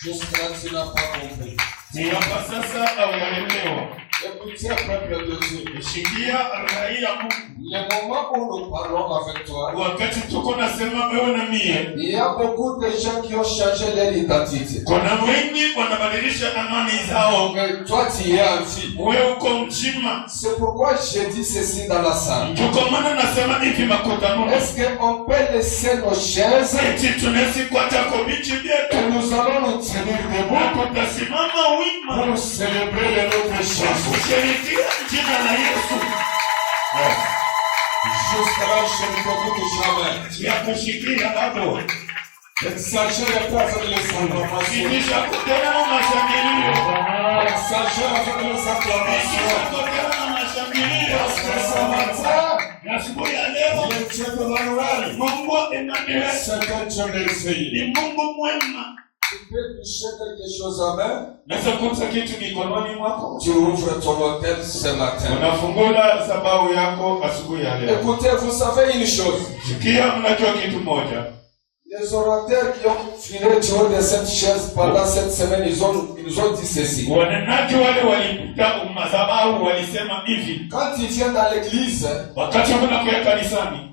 Jusqu'à là, tu n'as pas compris. Écoutez, peuple de Dieu. Le moment où nous parlons avec toi, il y a beaucoup de gens qui ont changé leur identité. Mais toi, tu es en vie. C'est pourquoi j'ai dit ceci dans la salle. Est-ce qu'on peut laisser nos chaises et nous allons nous tenir debout pour célébrer les autres choses? Jusqu'à là, je ne t'écoute jamais. Exagère pas avec les informations. Exagère avec les acclamations. Parce que ce matin, le Dieu de Manuel, c'est un Dieu merveilleux. Tu peux toucher quelque chose à main. Tu ouvres ton hôtel ce matin. Écoutez, vous savez une chose. Les orateurs qui ont filé du haut de cette chaise pendant cette semaine, ils nous ont dit ceci. Quand ils viennent dans l'église,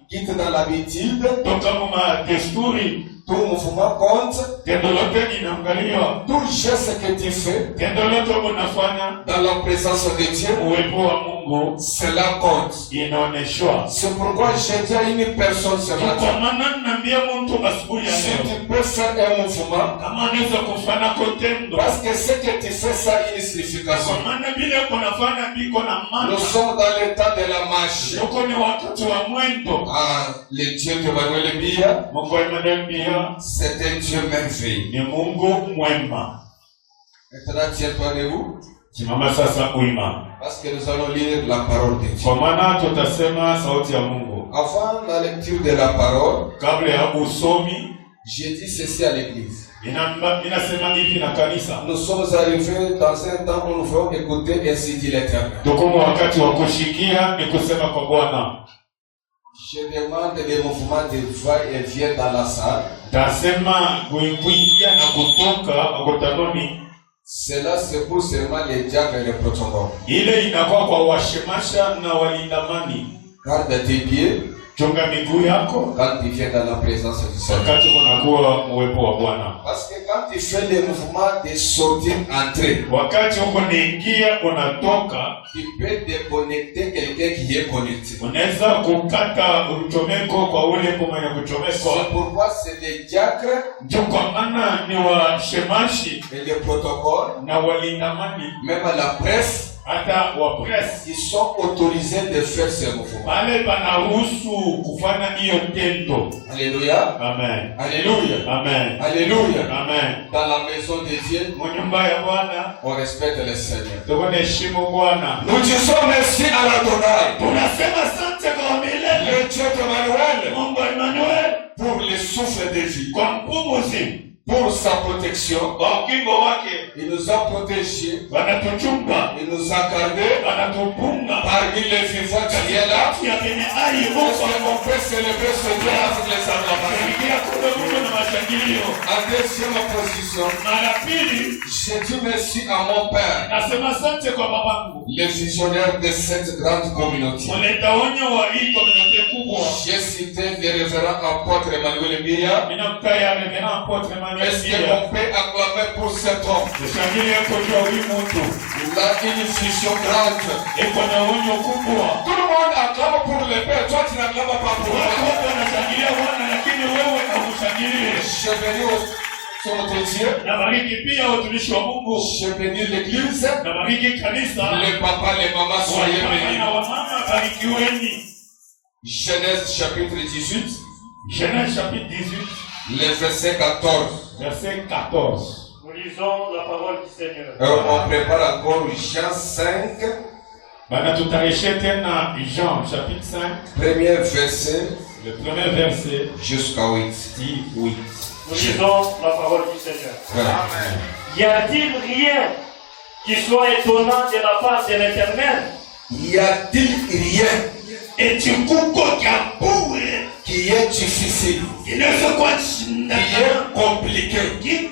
quitte dans l'habitude, tout mouvement compte, tout geste que tu fais dans la présence de Dieu, cela compte. C'est pourquoi j'ai dit à une personne ce matin, si tu peux faire un mouvement, parce que ce que tu fais, ça a une signification. Nous sommes dans le temps de la marche. Ah, le Dieu de Manuel Bia, c'est un Dieu merveilleux. Maintenant, tiens-toi debout. Parce que nous allons lire la parole de Dieu. Avant la lecture de la parole, j'ai dit ceci à l'église. Nous sommes arrivés dans un temps où nous voulons écouter ainsi dit l'Éternel. Je demande les mouvements de va-et-vient dans la salle. Cela c'est pour seulement les diacres et les protocoles. Garde tes pieds quand tu viens dans la présence du Seigneur. Parce que quand tu fais les mouvements de sortir, entrer, tu peux déconnecter quelqu'un qui est connecté. C'est pourquoi c'est les diacres et les protocoles, même à la presse, ils sont autorisés de faire ces mouvements. Alléluia. Amen. Alléluia. Amen. Alléluia. Amen. Dans la maison de Dieu, on respecte le Seigneur. Nous disons merci à l'Adonai, le Dieu de Manuel, pour le souffle de vie, pour sa protection. Il nous a protégés. Il nous a gardés parmi les vivants qui est là. Est-ce qu'on peut célébrer ce Dieu avec les acclamations? En deuxième position, j'ai dit merci à mon Père, le visionnaire de cette grande communauté. J'ai cité le révérend apôtre Emmanuel Bia. Est-ce qu'on peut acclamer pour cet homme? Il a une vision grande. Tout le monde acclame pour le Père. Toi, tu n'acclames pas pour le Père. Je bénis son Dieu. Je bénis l'église. Les papas, les mamans, soyez bénis. Genèse chapitre 18. Genèse chapitre 18. Le verset 14. Verset 14. Nous lisons la parole du Seigneur. On prépare encore Jean 5. Jean chapitre 5. Premier verset. Le premier verset. Jusqu'à 8. Nous lisons la parole du Seigneur. Amen. Y a-t-il rien qui soit étonnant de la part de l'Éternel? Y a-t-il rien Et tu qui difficile, qui est compliqué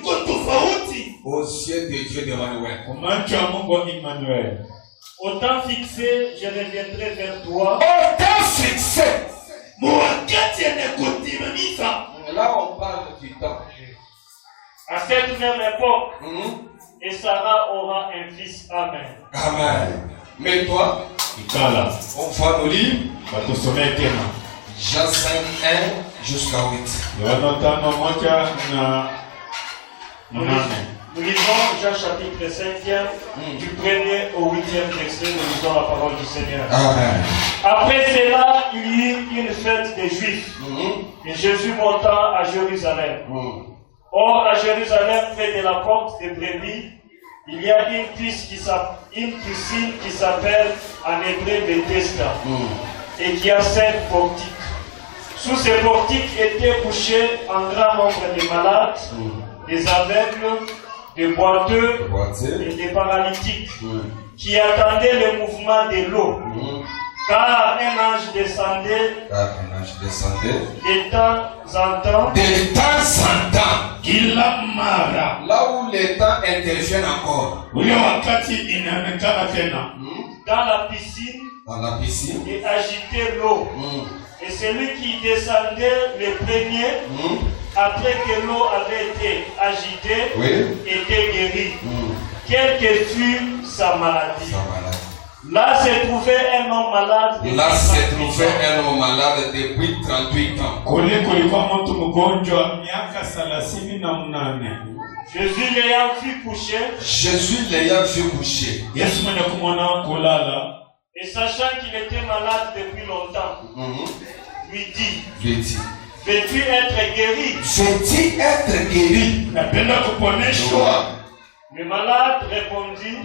aux yeux de Dieu d'Emmanuel. Au temps fixé, je reviendrai vers toi. Au temps fixé. Là, on parle du temps. À cette même époque, et Sarah aura un fils. Amen. Amen. Mais toi, on va nous lire Jean 5, 1 jusqu'à 8. Nous lisons Jean chapitre 5e, du 1er au 8e verset, nous lisons la parole du Seigneur. Amen. Après cela, il y eut une fête des Juifs, et Jésus monta à Jérusalem. Or, à Jérusalem, près de la porte des brebis, il y a une piscine qui s'appelle en hébreu Bethesda, et qui a 5 portiques. Sous ces portiques étaient couchés un grand nombre de malades, des aveugles, des boiteux et des paralytiques, qui attendaient le mouvement de l'eau. Car un ange descendait de temps en temps. Là où les temps interviennent encore. Dans la piscine. Et agitait l'eau. Et celui qui descendait le premier, après que l'eau avait été agitée, était guéri. Quelle que fût sa maladie. Là se trouvait un homme malade depuis 38 ans. Jésus l'ayant vu coucher. Et sachant qu'il était malade depuis longtemps, lui dit, veux-tu être guéri? Le malade répondit,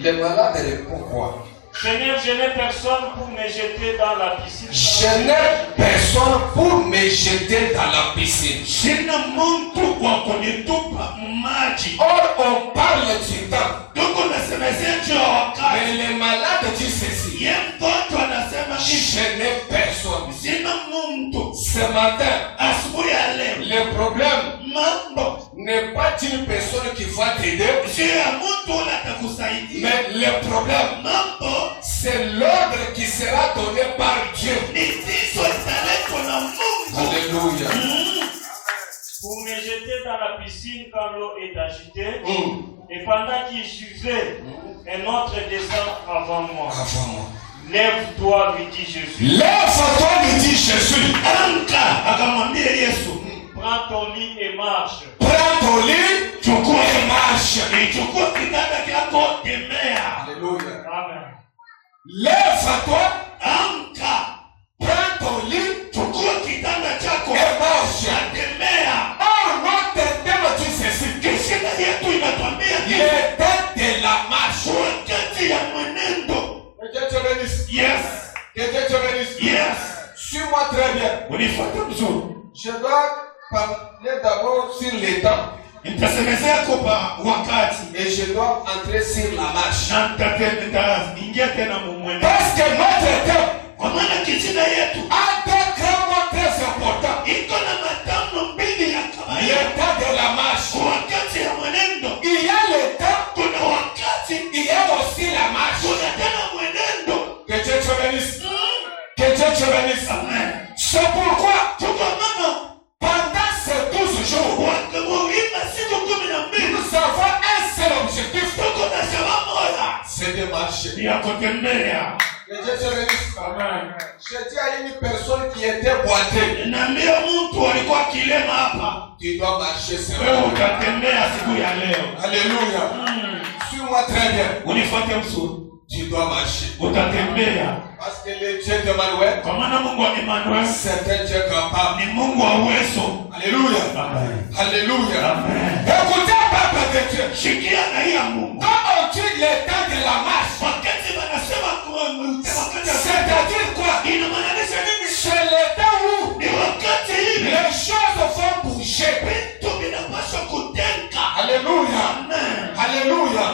quoi? Seigneur, je n'ai personne pour me jeter dans la piscine. Or, on parle du temps. Mais les malades disent ceci. Je n'ai personne. Ce matin, le problème n'est pas une personne qui va t'aider. Mais le problème, c'est l'ordre qui sera donné par Dieu. Alléluia. Pour me jeter dans la piscine quand l'eau est agitée, et pendant qu'il juvait, un autre descend avant moi. Lève-toi, lui dit Jésus. Lève-toi, lui dit Jésus. Prends ton lit et marche. Prends ton lit, tu cours et marche. Alléluia. Amen. Lève-toi, prends ton lit, tu cours et marche. Or, notre thème dit ceci. Il est de la marche. Que Dieu te bénisse. Yes. Que Dieu te bénisse. Yes. Suis-moi très bien. Je dois parler d'abord sur les temps. Et je dois entrer sur la marche. Parce que notre temps a deux grands mots très importants. Le temps de la marche. Il y a le temps. Il y a aussi la marche. Que Dieu te bénisse. Que Dieu te bénisse. C'est pourquoi pendant ces 12 jours, nous avons un seul objectif. C'est de marcher. Que Dieu te bénisse. Je dis à une personne qui était boitée, tu dois marcher seulement. Alléluia. Suis-moi très bien. Tu dois marcher. Parce que le Dieu d'Emmanuel, c'est un Dieu capable. Alléluia. Amen. Alléluia. Amen. Écoutez, peuple de Dieu. Quand on dit le temps de la marche, c'est-à-dire quoi? C'est le temps où les choses vont bouger. Alléluia. Alléluia.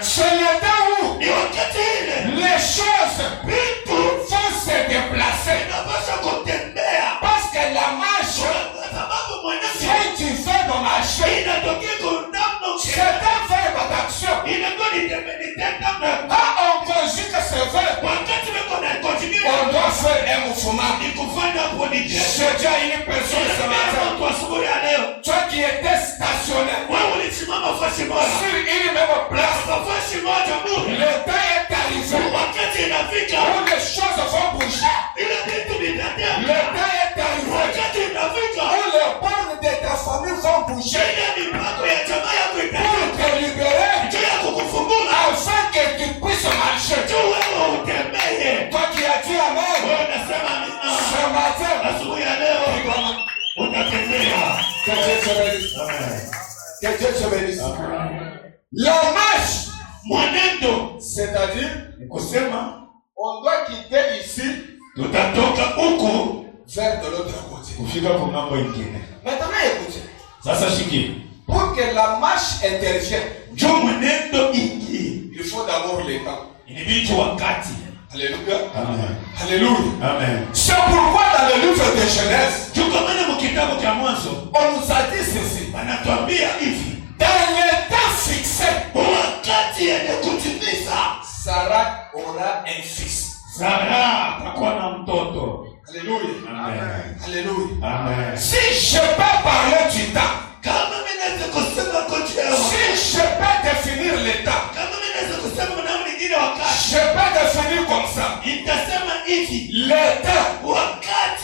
C'est le temps où les choses vont se déplacer. Parce que la marche Quand on conjugue ce verbe, on doit faire un mouvement. Je dis à une personne ce matin, toi qui étais stationné sur une même place, le temps est arrivé où les choses vont bouger. Le temps est arrivé où les bornes de ta famille vont bouger pour te libérer afin que tu puisses marcher. Toi qui as dit amen ce matin, que Dieu te bénisse. Que Dieu te bénisse. La marche, c'est-à-dire, on doit quitter ici vers de l'autre côté. Maintenant écoutez, pour que la marche intervienne, il faut d'abord le temps. Alléluia. Amen. Alléluia. Amen. C'est pourquoi dans le livre de Genèse, on nous a dit ceci. Dans le temps fixé, Sarah aura un fils. Alléluia. Amen. Alléluia. Amen. Si je peux parler du temps, si je peux définir le temps, je peux définir comme ça. Le temps,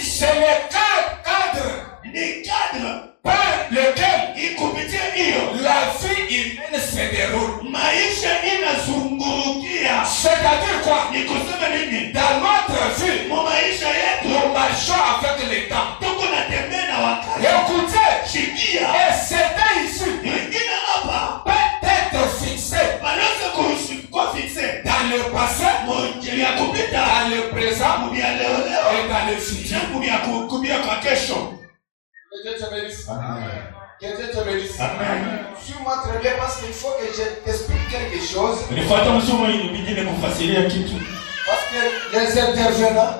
c'est le cadre par lequel la vie humaine se déroule. C'est-à-dire quoi? Dans notre vie, nous marchons avec le temps. Écoutez, et c'était ici, peut-être fixé dans le passé, dans le présent et dans le futur. Que Dieu te bénisse. Amen. Que Dieu te bénisse. Amen. Suis-moi très bien parce qu'il faut que je t'explique quelque chose. Parce que les intervenants,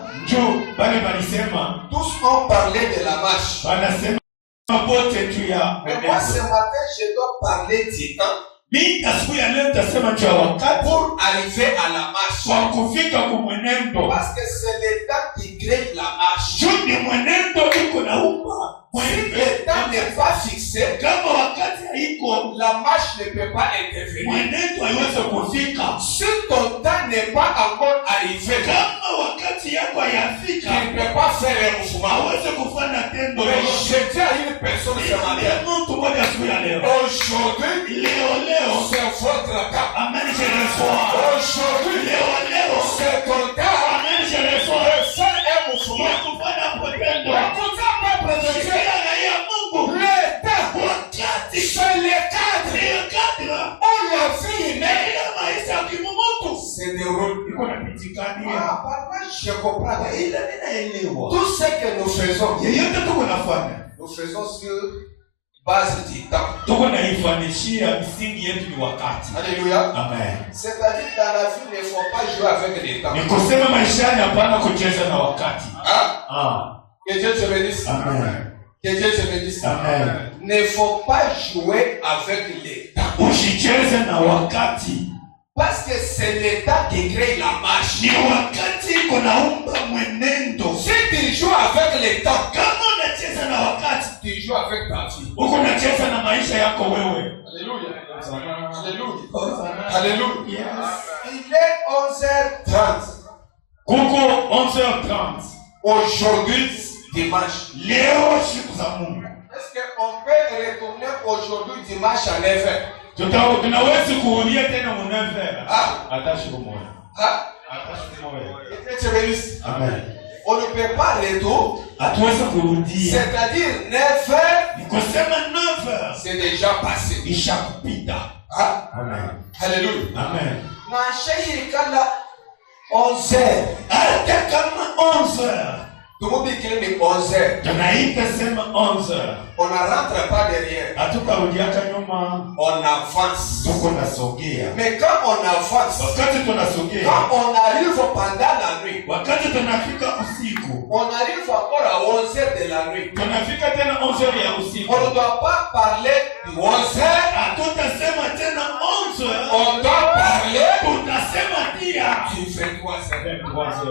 tous ont parlé de la marche. Mais moi ce matin, je dois parler du temps pour arriver à la marche. Parce que c'est le temps qui crée la marche. Si le temps n'est pas fixé, la marche ne peut pas intervenir. Si ton temps n'est pas encore arrivé, tu ne peux pas faire un mouvement. Mais je dis à une personne ce matin, aujourd'hui, c'est votre temps. Aujourd'hui, c'est ton temps. Faire un mouvement. Écoutez, peuple de Dieu, le temps, c'est le cadre où la vie humaine se déroule. Je comprends. Tout ce que nous faisons, nous faisons sur base du temps. Alléluia. Amen. C'est-à-dire dans la vie, il ne faut pas jouer avec le temps. Que Dieu te bénisse. Amen. Que Dieu te bénisse. Amen. Ne faut pas jouer avec le temps. Parce que c'est le temps qui crée la marche. Si tu joues avec le temps, tu joues avec ta vie. Alléluia. Alléluia. Alléluia. Il est 11h30. 11h30. Aujourd'hui, dimanche. Est-ce qu'on peut retourner aujourd'hui dimanche à 9h? Amen. On ne peut pas retourner. C'est-à-dire 9h, c'est déjà passé. Amen. Alléluia. Amen. 11h. Tout le monde dit qu'il est 11h. On ne rentre pas derrière. On avance. Mais quand on avance, quand on arrive pendant la nuit, on arrive encore à 11h de la nuit. On ne doit pas parler de 11h. 11h, on doit parler tutasema dia du 23h. 23h.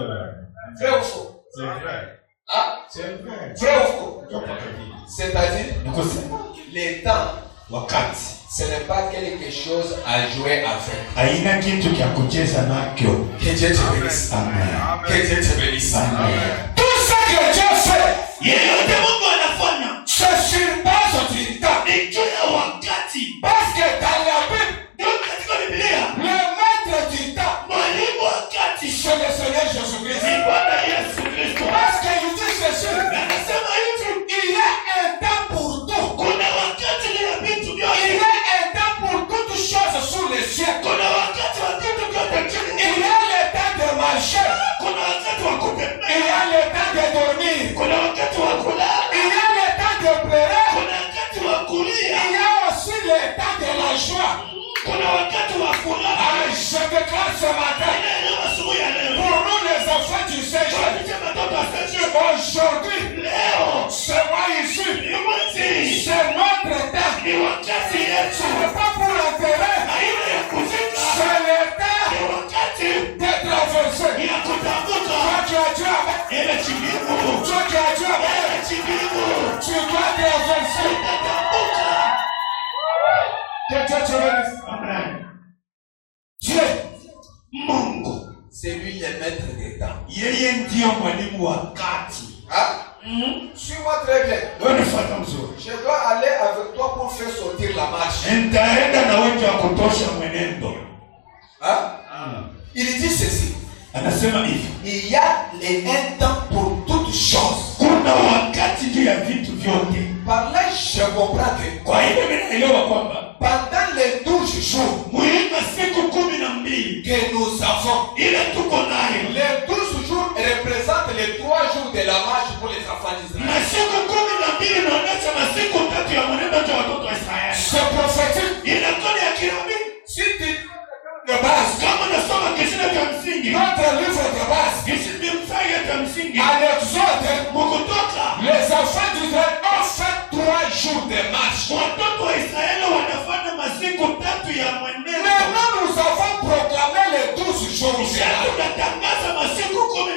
Vrai ou faux? C'est vrai. Hein? C'est vrai. Vrai ou faux? Ndio kwa hivi. C'est-à-dire, Nikosema les temps, wakati ce n'est pas quelque chose à jouer avec. haina kitu cha kucheza nakyo. Que Dieu te bénisse. Amen. Que Dieu te bénisse. Amen. Tout ce que Dieu fait, Yeyote Mungu anafanya c'est sur base du temps. ni juu ya wakati. Parce que dans la Bible, Ndio katika Biblia, le maître du temps, mwalimu wa wakati c'est le Seigneur Jésus-Christ. ni Bwana Yesu Kristo. Parce qu'il dit ceci, Anasema hivi, il y a un temps pour tout. kuna wakati ya vitu Il vyote. y a un temps pour toutes choses sous les cieux. Kuna wakati wa vitu vyote chini. Il y a le temps de marcher. Kuna wakati wa Il y kutembea. a le temps de dormir. Kuna wakati wa kulala. Il y a le temps de pleurer. Kuna wakati wa kulia. Il y a aussi le temps de la joie. Kuna wakati wa furaha. Ah, je déclare ce matin, Inaelewa asubuhi ya leo. pour nous les enfants du Seigneur, Tunapitia matoto ya Yesu. aujourd'hui, Leo c'est moi ici, ni mwezi. c'est notre temps. Ni wakati yetu. Ce n'est pas pour enterrer, Aina ya kuzika. c'est le Ni temps wakati de traverser. ya kutambuka. Toi qui as Dieu avec, Ile chibibu. toi qui as Dieu avec, Ile chibibu. tu dois traverser. Utatambuka. Que Dieu te bénisse. Amen. Dieu, Mungu. c'est lui le maître des temps. Yeye ndio mwalimu wa wakati. Hein? Suis-moi très bien. Wewe nifuata mzuri. Je dois aller avec toi pour faire sortir la marche. Nitaenda na wewe wa kutosha mwenendo. Hein? Il dit ceci. Anasema hivi. Il y a un temps pour toutes choses. Kuna wakati juu ya vitu vyote. Par là, je comprends que Kwa hiyo mimi naelewa kwamba pendant les 12 jours muhimu siku 12 que nous avons, ile tuko nayo. les 12 jours représentent les 3 jours de la marche pour les enfants d'Israël. Na siku 12 inaonyesha masiku 3 ya mwenendo wa watoto wa Israeli. C'est prophétique. Ile kodi ya kinabii. Si tu de base, Kama nasoma kishina cha msingi. notre livre de base, Kishina msingi cha msingi. à l'Exode, Kutoka les enfants d'Israël ont fait 3 jours de marche. watoto wa Israeli wanafanya masiku 3 ya mwenendo. Maintenant, nous avons proclamé les 12 jours. Kisha tunatangaza masiku 12.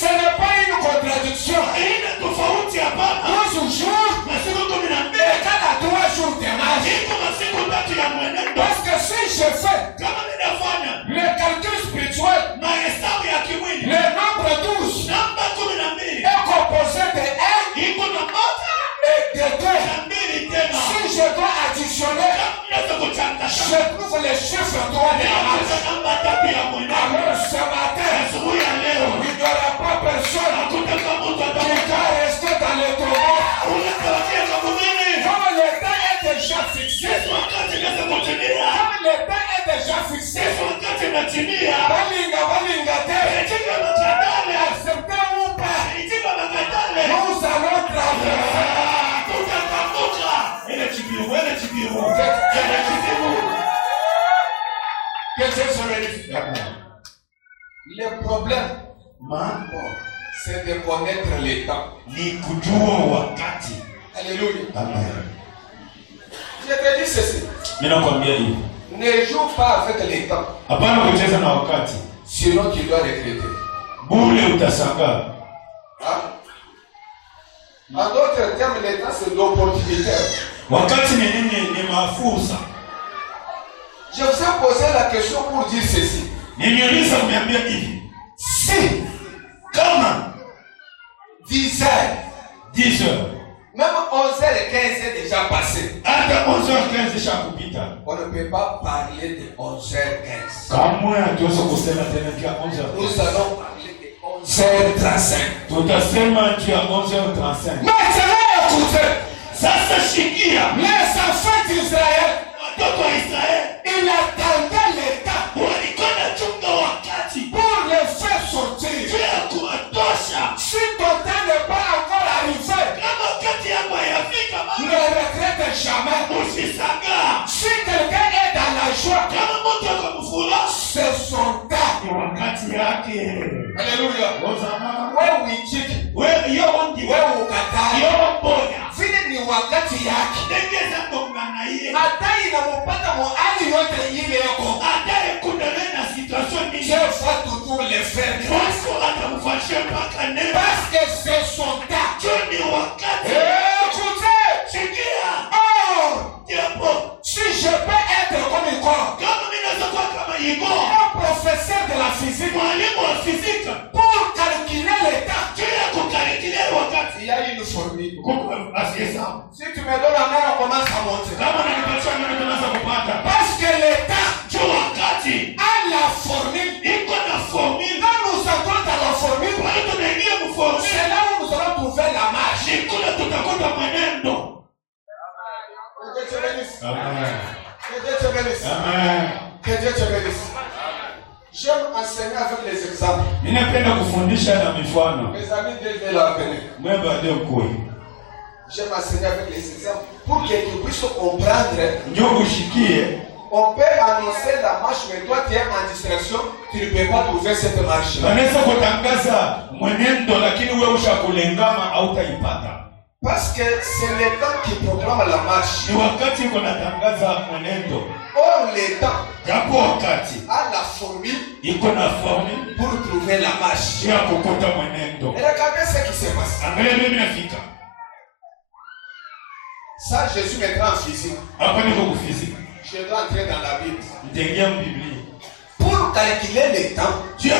Ce n'est pas une contradiction. Haina tofauti hapana. 12 jours Masiku 12 égale à 3 jours de marche. iko masiku 3 ya mwenendo. Parce que si je fais Kama ninafanya le calcul spirituel, mahesabu ya kimwili, le nombre 12 namba 12 est composé de 1 iko na moja et de 2. na mbili tena. Si je dois additionner, Naweza kuchanganya. je trouve les chiffres 3 de la marche. Namba 3 ya mwenendo. Alors ce matin, Asubuhi ya leo il n'y aura pas personne hakutaka mtu qui atakuta. va rester dans le tombeau. Unatawatia kaburini. Comme le temps est déjà fixé, Yesu wakati kaza kutimia. comme le temps est déjà fixé, Yesu wakati natimia. balinga te, Itika makatale. acceptez ou pas, Itika makatale. nous allons traverser. Tutatambuka. Ile chibiru, ile chibiru. Ile chibiru. Que Dieu se bénisse. Le problème, Mambo c'est de connaître les temps. ni kujua wakati. Alléluia. Amen. Je te dis ceci. Mimi nakwambia hivi. Ne joue pas avec les temps. Hapana kucheza na wakati. Sinon, tu dois regretter. Bure utashangaa. Hein? En d'autres termes, les temps, c'est l'opportunité. Wakati ni nini? Ni mafursa. Je vous ai posé la question pour dire ceci. Niliuliza uniambia hivi. Si Kama 10 heures, 10 heures, même 11h15 est déjà passé, hata 11h15 ishakupita. on ne peut pas parler de 11h15. Kamwe hatuwezi kusema tena juu ya 11h15. Nous allons parler de 11h35. Tutasema juu ya 11h35. Maintenant, écoutez, Sasa shikia. les enfants d'Israël, Watoto wa Israeli ils attendaient le temps walikuwa wanachunga wakati pour les faire sortir. juu ya kuwatosha. Si ton temps n'est pas encore arrivé, Kama wakati yako hayafika, ne regrette jamais. usisagaa. Si quelqu'un est dans la joie, Kama mtu akamfuraha, c'est son temps. ni wakati yake. Alléluia. Ozama. Wewe uichiki, Wewe yo ndi wewe ukatai. yo boya. Vile ni wakati yake. Tengeza ngoma na yeye. Atai na mupata mo ali yote ile yako. Atai kundana na situation ni. Je vais toujours le faire. Parce que c'est son temps. Écoutez. Or, si je peux être comme un corps, un professeur de la physique, pour calculer le temps, il y a une formule. Si tu me donnes la main, on commence à monter. Parce que le temps a la formule. Quand nous entrons dans la formule, c'est là où nous allons trouver la marche. Que Dieu te bénisse. Amen. Que Dieu te bénisse. Amen. Que Dieu te bénisse. J'aime enseigner avec les exemples. Mes amis devaient la venir. J'aime enseigner avec les exemples pour que tu puisses comprendre. On peut annoncer la marche, mais toi tu es en distraction, tu ne peux pas trouver cette marche. Parce que c'est le temps qui programme la marche. Or, le temps a la formule pour trouver la marche. Et regardez ce qui se passe. Ça, Jésus mettra en physique. Je dois entrer dans la Bible. Pour calculer le temps, nous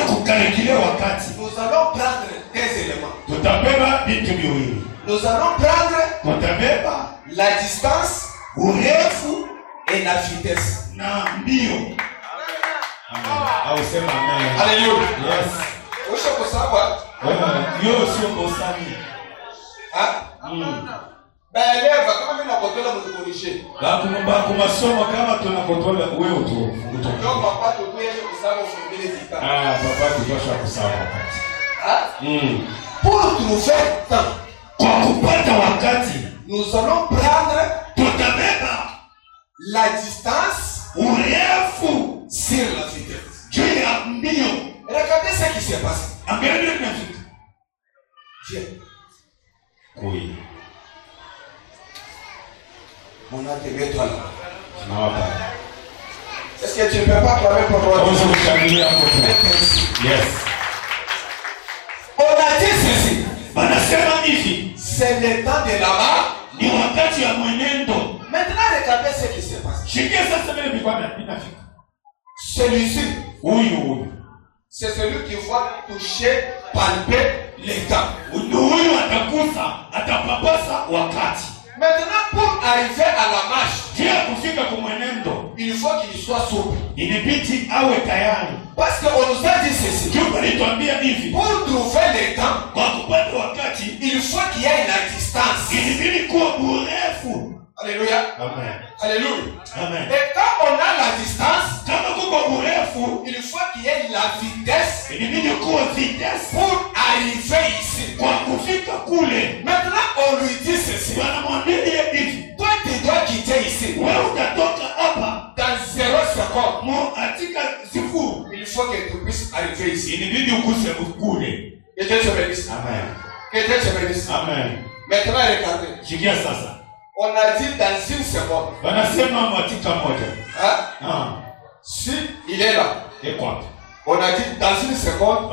allons prendre des éléments. Nous allons prendre la distance, et la vitesse. Alléluia. Yes. Pour trouver temps, nous allons prendre la distance sur la vitesse. Regardez ce qui se passe. Viens. Oui. On a t'aimé toi là. Est-ce que tu ne peux pas clamer pour toi? Yes. On a dit ceci. C'est le temps de là-bas. Maintenant, regardez ce qui se passe. Celui-ci, c'est celui qui va toucher, palper les temps. Maintenant, pour arriver à la marche, il faut qu'il soit souple. Parce qu'on nous a dit ceci. Pour trouver le temps, il faut qu'il y ait la distance. Alléluia. Amen. Alléluia. Amen. Et quand on a la distance, il faut qu'il y ait la vitesse pour arriver ici. Maintenant, on lui dit ceci. Toi, tu dois quitter ici. Dans 0 seconde. Il faut que tu puisses arriver ici. Que Dieu te bénisse. Amen. Que Dieu te bénisse. Amen. Maintenant, regardez. On a dit dans 1 seconde. Hein? Si il est là. On a dit dans 1 seconde.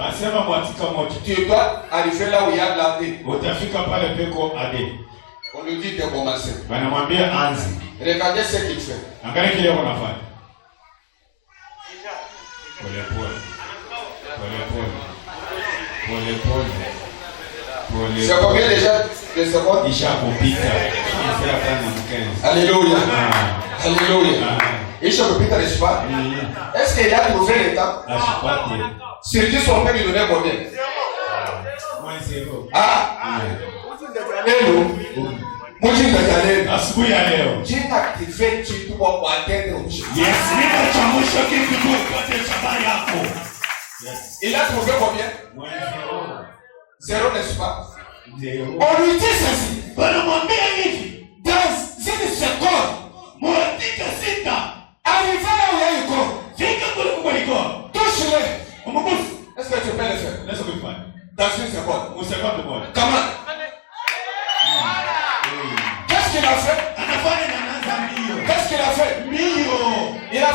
Tu dois arriver là où il y a l'année. On lui dit de commencer. Regardez ce qu'il fait. C'est combien déjà de secondes? Alléluia. Alléluia. Isha kupita n'est-ce pas? Est-ce qu'il a trouvé le temps? Sur 10, on peut lui donner combien? Hello. J'ai activé tout pour atteindre. Il a trouvé combien? 0, n'est-ce pas? On lui dit ceci. Dans 1 seconde, arrivé là où il y a eu corps. Touche-le. Est-ce que tu peux le faire? Dans 1 seconde. Comment? Qu'est-ce qu'il a fait? Qu'est-ce qu'il a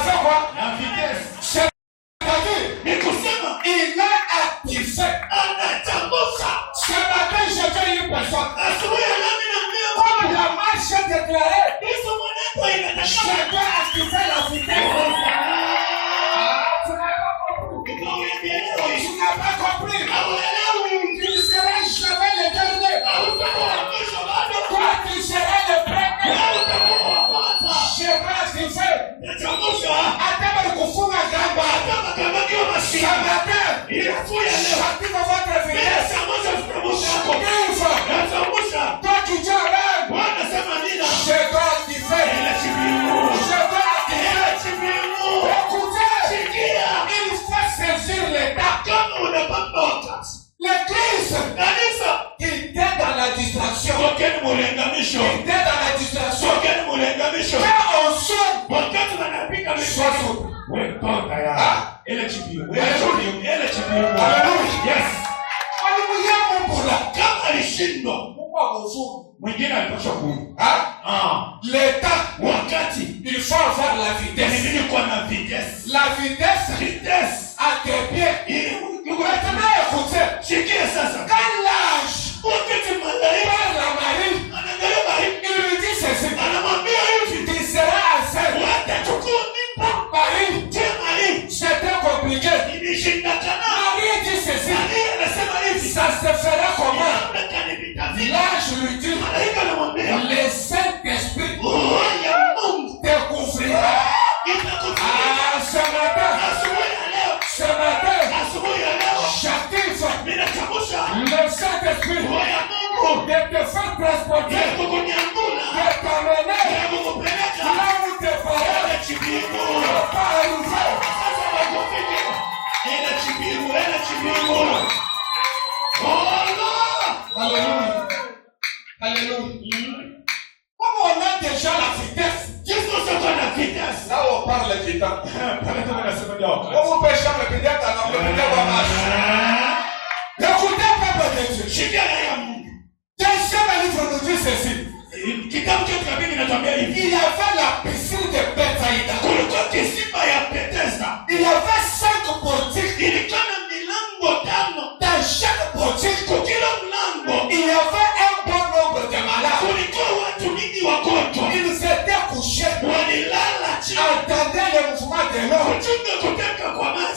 fait quoi? La vitesse. C'est-à-dire, il a activé. Ce matin, je fais une personne. Comme la marche déclarée, je dois activer la vitesse. Tu n'as pas compris. Tu ne seras jamais le dernier. Toi, tu seras le premier. Je dois activer. Attends, le kufunga gamba. Ce matin, j'active votre vitesse. Toi qui dis amen, je dois activer. Je dois activer. Écoutez, il faut saisir l'état. L'église, il était dans la distraction. Il était dans la distraction. Quand on sonne, sois souple. Mwingine alipaswa kuja. L'état, il faut avoir la vitesse. La vitesse à tes pieds. Maintenant, écoutez. Quand l'âge par la marine, il lui dit ceci. Tu seras enceinte. Marie, c'était compliqué. Marie dit ceci. Ça se fera comment? Là, je lui dis, le Saint-Esprit te couvrira. Ce matin, j'active le Saint-Esprit de te faire transporter, de t'amener là où tes parents ne pas arriver. Alléluia. Alléluia. Comme on a déjà la vitesse, là on parle du temps. Comme on peut jamais pédir ta langue, pédir ta marche. Écoutez, peuple de Dieu. Deuxième livre nous dit ceci. Il y avait la piscine de Bethsaïda. Il y avait 5 portiques. Dans chaque portique, il y avait un bon nombre de malades. Ils étaient couchés, entendaient le mouvement de l'eau.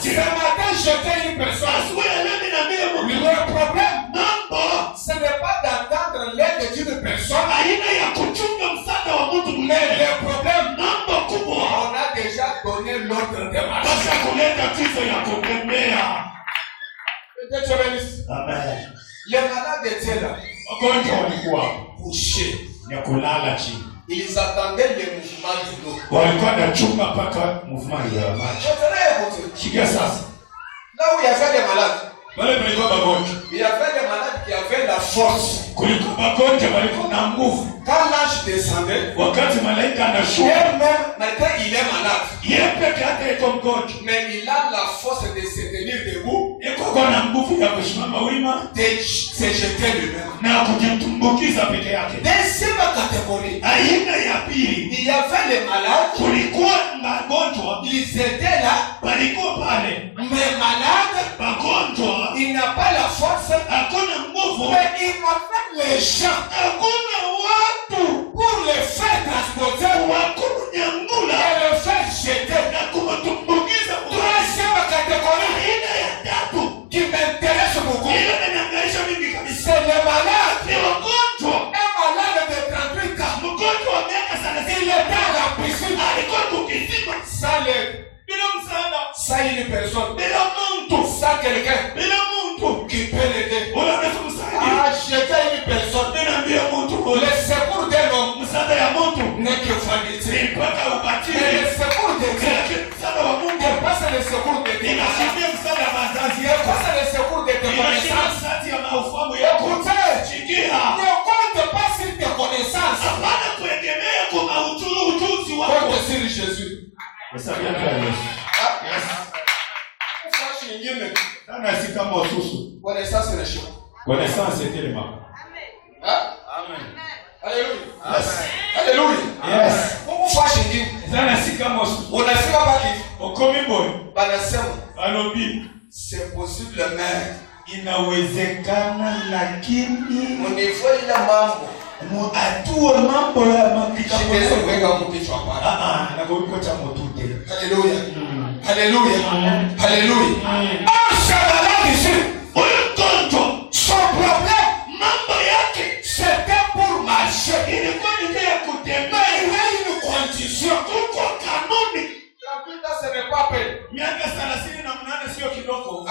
Ce matin, j'étais une personne. Le problème, ce n'est pas d'entendre l'aide d'une personne, mais le problème, on a déjà donné l'ordre de malade. Amen. Les malades étaient là, couchés. Ils attendaient le mouvement de l'eau. Là où il y avait des malades, il y avait des malades qui avaient la force. Quand l'ange descendait, même maintenant il est malade. Mais il a la force de se tenir debout, de se jeter lui-même. Deuxième catégorie, il y avait les malades, ils étaient là, mais malades, il n'a pas la force, mais il appelle les gens pour les faire transporter et les faire jeter. Troisième catégorie qui m'intéresse beaucoup, c'est les malades. Un malade de 38 ans, il était à la piscine. Ça une personne, ça quelqu'un qui peut l'aider. J'étais une personne. Le secours d'un homme n'est que vanité. Mais le secours de Dieu dépasse le secours de Dieu. Dépasse le secours de tes connaissances. Écoutez, ne compte pas sur tes connaissances. Compte sur Jésus. Connaissance est le chemin. Connaissance est élément. Amen. Alléluia. Alléluia. Yes. Pourquoi je dis? On ne sait pas qui c'est possible mais inawezekana lakini au niveau ile mambo muatuo mambo ya mkitaweza kuweka mkichwa hapa na kuikocha motute. Haleluya. Haleluya. Haleluya. Shabalaki si ulikonjo son problème mambo yake c'était pour marcher. Ilikuwa ni ya kutembea ile condition kuko kanuni. Trapita ce n'est pas peine. Miaka 38 sio kidogo.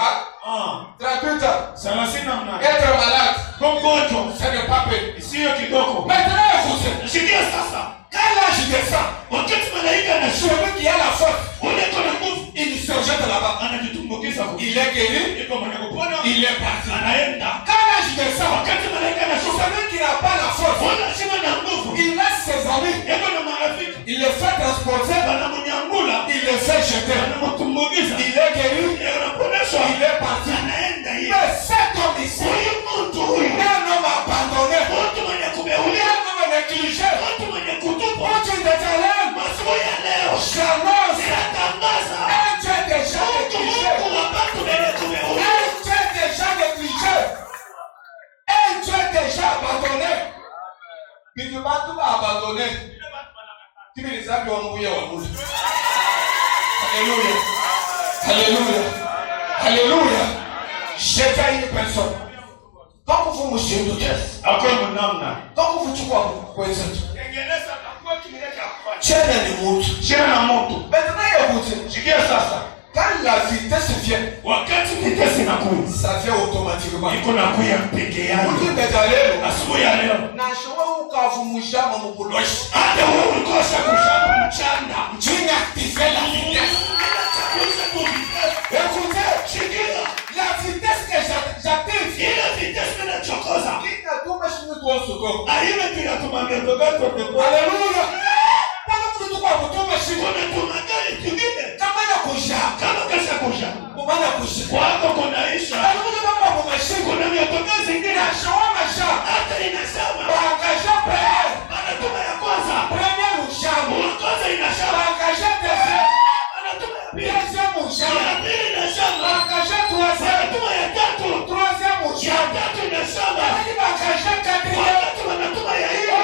38 38 être malade kongojo ce n'est pas peine. sio kidogo. Maintenant écoutez, Sikia sasa. quand l'âge descend, Wakati malaika anashuka, celui qui a la force, ule kuna nguvu, il se jette là-bas. anajitumbukiza kwa. Il est guéri, Iko mwenye kupona, il est parti. anaenda. Quand l'âge descend, Wakati malaika anashuka, celui qui n'a pas la force, wala sima na nguvu, il laisse ses amis, yako na marafiki, il les fait transporter, banamnyangula, il les fait jeter. banamtumbukiza, Il est guéri, anaponeshwa, il est parti. anaenda hiyo. Mais cet homme ici, Huyu mtu huyu, un homme abandonné, mtu mwenye kubeulia, un homme négligé, mtu mwenye kutupwa, mtu détalé, masiku ya leo, j'annonce inatangaza, un Dieu déjà négligé, Mungu wa watu wenye kubeulia, un Dieu déjà négligé, un Dieu déjà abandonné. Bitu batu ba abandonné. Kimi ni zabi wa Mungu ya Mungu. Alléluia. Alléluia. Alléluia. J'étais une personne. Quand vous me chez hakuna namna. quand vous chukua kwenzetu. Tengeneza takuwa kimileka kufanya. Chena ni mtu. Shina na moto. Maintenant écoutez, Sikia sasa. quand la vitesse vient, Wakati vitesi inakuja, ça vient automatiquement. iko nakuya peke yake. Mtu ndalelo Asubuhi ya leo, na showa ukavumusha mamukuloshi. hata wewe ulikosa kushaka mchanda. Jinga activer la vitesse. Écoutez, Sikia. la vitesse que j'active, Ile vitesi inachokoza. inatuma shini kwa soto. Aina tunatuma metogato kwa. Alléluia. Bwana mtu kwa kutuma shini. Kuna tunagari kingine. Kama na kusha. Kama kasha kusha. Kumana kusha. Kwako kunaisha. Alikuja baba kwa mashini. Kuna metoga zingine. Na showa masha. Hata inasema. Bakaja pere. Anatuma ya kwanza. Premier ushamu. Wa kwanza inasema. Bakaja tese. Anatuma ya pili. Deuxième ushamu. Ya pili inasema. Bakaja troisième. Anatuma ya tatu. Troisième Ya ushamu. tatu inasema. Bakaja bakaja quatrième. Wakati wanatuma ya hiyo.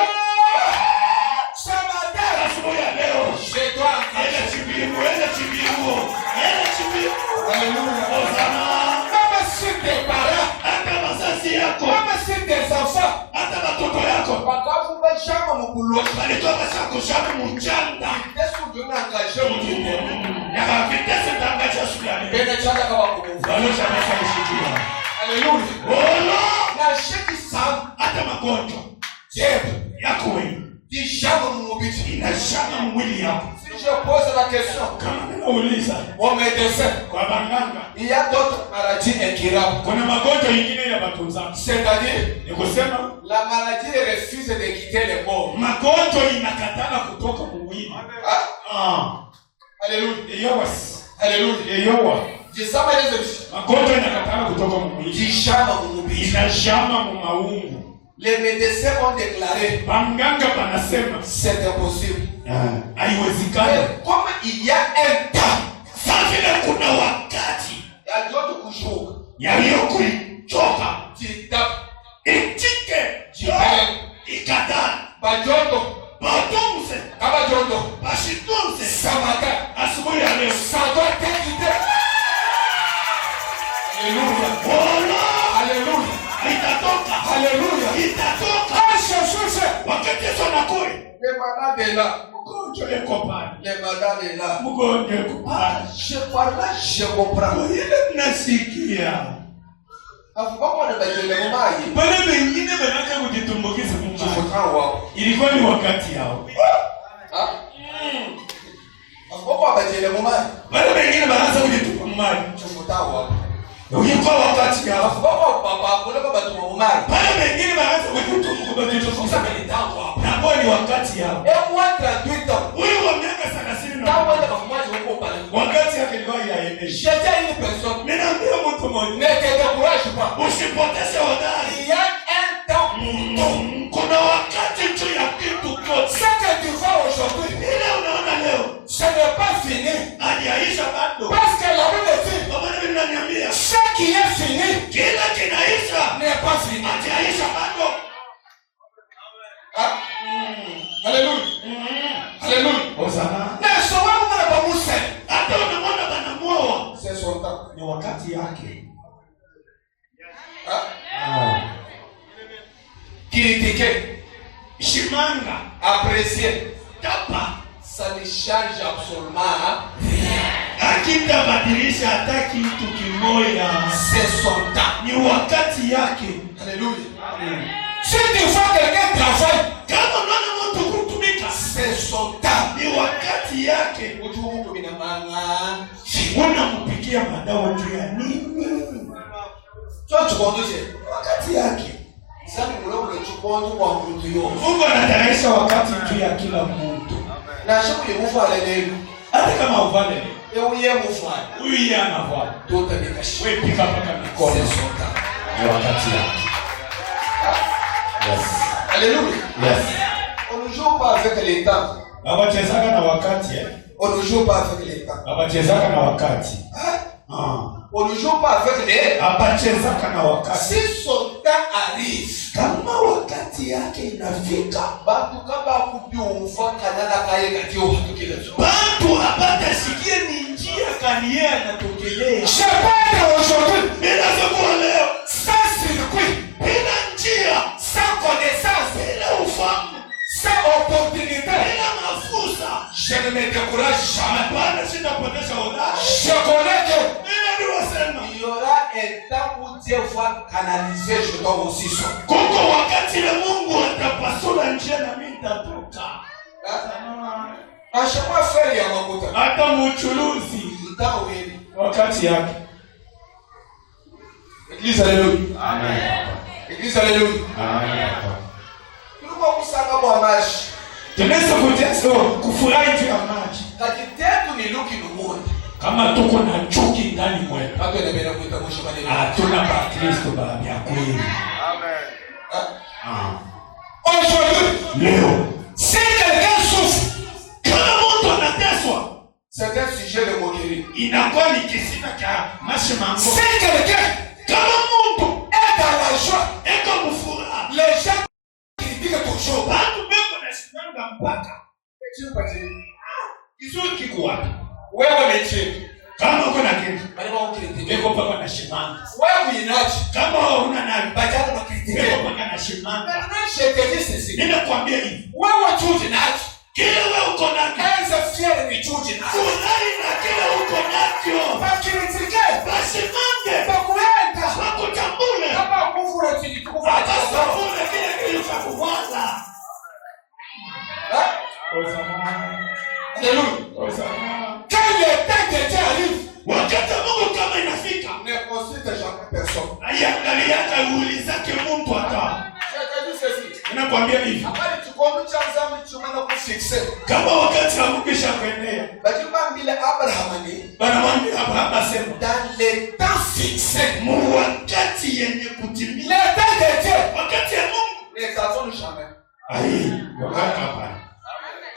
Samadara. Asubuhi ya leo. Je dois Ele chibimu, ele chibimu. Ele chibimu. Alléluia. Hosana. Kama si tes parents, Hata wazazi yako. kama si tes enfants, Hata watoto yako. bakavuba shama mukuloshi. Walitoka shakushana mchanda. Yesu ndio angaje mtinde. Ya vitesi tangacha sukari. Bene chanda kama kumungu. Walosha mesa ishikia. Alléluia. Olo. Na sheki sam Hata magonjwa. jebe Yako wewe. di shama mubiti. Inashaka mwili yako. Si je pose la question, Kama ninauliza. au médecin, Kwa banganga. il y a d'autres maladies incurables. Kuna magonjwa ingine ya batunza. C'est-à-dire, Ni kusema la maladie refuse de quitter le corps. magonjwa inakatana kutoka mwili. Alléluia. Eyowas. Alléluia. Eyowa. Jisama les Magonjwa inakatana kutoka mwili. di shama mubiti. Inashama mu maungu. Les médecins ont déclaré, Banganga banasema c'est impossible. haiwezekani. Mais comme il y a un temps, Sasa vile kuna wakati il y a d'autres kushuka. yaliyokuchoka Jitap, itike jibele, ikatana bajoto, batunze kama joto, bashitunze samata, asubuhi ya leo. ça doit être quitté. Alléluia. Wala Alléluia. itatoka, Alléluia. itatoka Ah, Jésus, wakati Yesu anakuja. le malade est là. Mgonjwa yuko pale, Le malade est là. mgonjwa yuko pale. Je parle, je comprends. Ile mnasikia Hapo na bajele mamayi. pale, wengine wanaanza kujitumbukiza Mungu. Mfano wao. Ilikuwa ni wakati yao. Ah? Hapo bajele mamayi. Pale wengine wanaanza kujitumbukiza. Mfano wao. Ulikuwa wakati yao. Hapo baba kule baba tu mamayi. Pale wengine wanaanza kujitumbukiza. Na ni wakati yao. Et moi 38 ans. Huyu wa miaka 30 Quand na on est comme moi je vous parle. wakati yake ilikuwa yaendelea. J'étais une personne. Ninaambia mtu mmoja, Ne te décourage pas. usipoteze hodari. Il y a un temps pour tout. Kuna wakati juu ya kitu Ce chote. que tu vois aujourd'hui, Ile unaona leo ce n'est pas fini. hajaisha bado. Ozana. Na sowangu mwana bamuse. Hata unamwona banamuoa. C'est son temps. Ni wakati yake. Critiquer, Shimanga, apprécier, tapa. ça ne change absolument rien. Akitabadilisha hata kitu kimoja. C'est son temps. Ni wakati yake. Alléluia. Si tu vois quelqu'un travaille, Kama unaona mtu kutumika, c'est son temps. ni wakati yake. Ujuu kumina manga. Unampikia madawa juu ya nini? Toi tu conduis. Wakati yake. Sasa mlolo chukondu kwa mtu yote. Mungu anatayarisha wakati juu ya kila mtu. Na shabu yemufa lele. Hata kama uvale, Euye mufa. huyu yeye anavaa. Tota bikashi. Wewe pika paka mikono. C'est son temps. Ni wakati yake. Yes. Alléluia. Yes. On ne joue pas avec les temps. Abachezaka na wakati On ne joue pas avec les temps. Abachezaka na wakati. On ne joue pas avec les. Abachezaka na wakati. Si son temps arrive, Kama wakati yake inafika, bantu kama kubyumva kanana kaye kati uhatukile. bantu abatasikie ni njia kaniye anatokelea. Chapata aujourd'hui. Inazokuwa leo, Sans circuit, bila njia, sans connaissance, bila ufahamu, sans opportunité. bila mafuza. Je ne me décourage jamais. Hapana, sitapoteza udhari. Je connais que Ninaliwasema, il y aura un temps où Dieu va canaliser, je dois aussi ça. kuko wakati na Mungu atapasula njia na mimi nitatoka. À chaque fois, faire il y a un côté. Hata mchuluzi Temps où il wakati yake. Église, alléluia. Amen. Église, alléluia. Amen. Tulikuwa kusanga kwa maji. Tunaweza kufurahi juu ya maji. Kati yetu ni luki numonde. Kama tuko na chuki ndani mwetu, Watu wanapenda kuita mwisho maneno. hatuna ba Kristo ba ya kweli. Aujourd'hui, Leo si quelqu'un souffre, kama mtu anateswa, c'est un sujet de moquerie. inakuwa ni kisima cha mashimango. Si quelqu'un Kama mtu est dans la joie, eko mfuraha, les gens critiquent toujours. watu beko na shimanga mpaka kizuri kiko wapi? Wewe ni chini. Kama uko na kitu Bali wao critiquent. beko mpaka na shimanga. Wewe uinachi. Kama huna nayo Bajana na beko critiquer. mpaka na shimanga. Maintenant, je te dis ceci. Ninakwambia hivi, Wewe chuji nacho. kile wewe uko nacho, Anza fier ni chuji nacho. furahi na kile uko nacho. Bakiritiker. Basimange, Bakuenda. bakutambule, Kama kuvura chini kukufa. bakasafune kile kilichokufanya. Alléluia. Quand le temps de Dieu arrive, Wakati Mungu kama inafika, ne consulte jamais personne. aiangaliaka uulizake mtu hata. Je te dis ceci. Ninakwambia hivi, Habari tukombe cha mzambi chumana kufikse. kama wakati hamukisha kuendea, Bakiba mbile Abraham ni banamwambia Abrahamu asema, dans le temps fixé. mu wakati yenye kutimia, Le temps de Dieu wakati ya Mungu. ne s'attend jamais. Wakati hapana.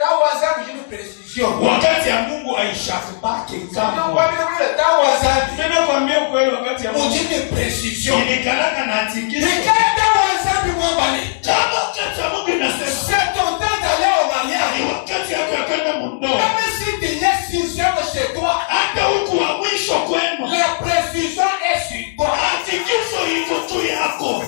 Dans wazambi une précision. Wakati ya Mungu aishafubake Donc kama. kwa vile dans wazambi Ninakwambia ukweli, wakati ya Mungu une précision. inikalaka na tikisa. Nikenda wazambi mwambali. Kama wakati ya Mungu inasema, C'est ton temps d'aller au mariage. ni wakati yako ya kwenda mundoa. Même si tu es sixième chez toi, Hata huku wa mwisho kwenu, la précision est sur toi. hatikiso iko tu yako.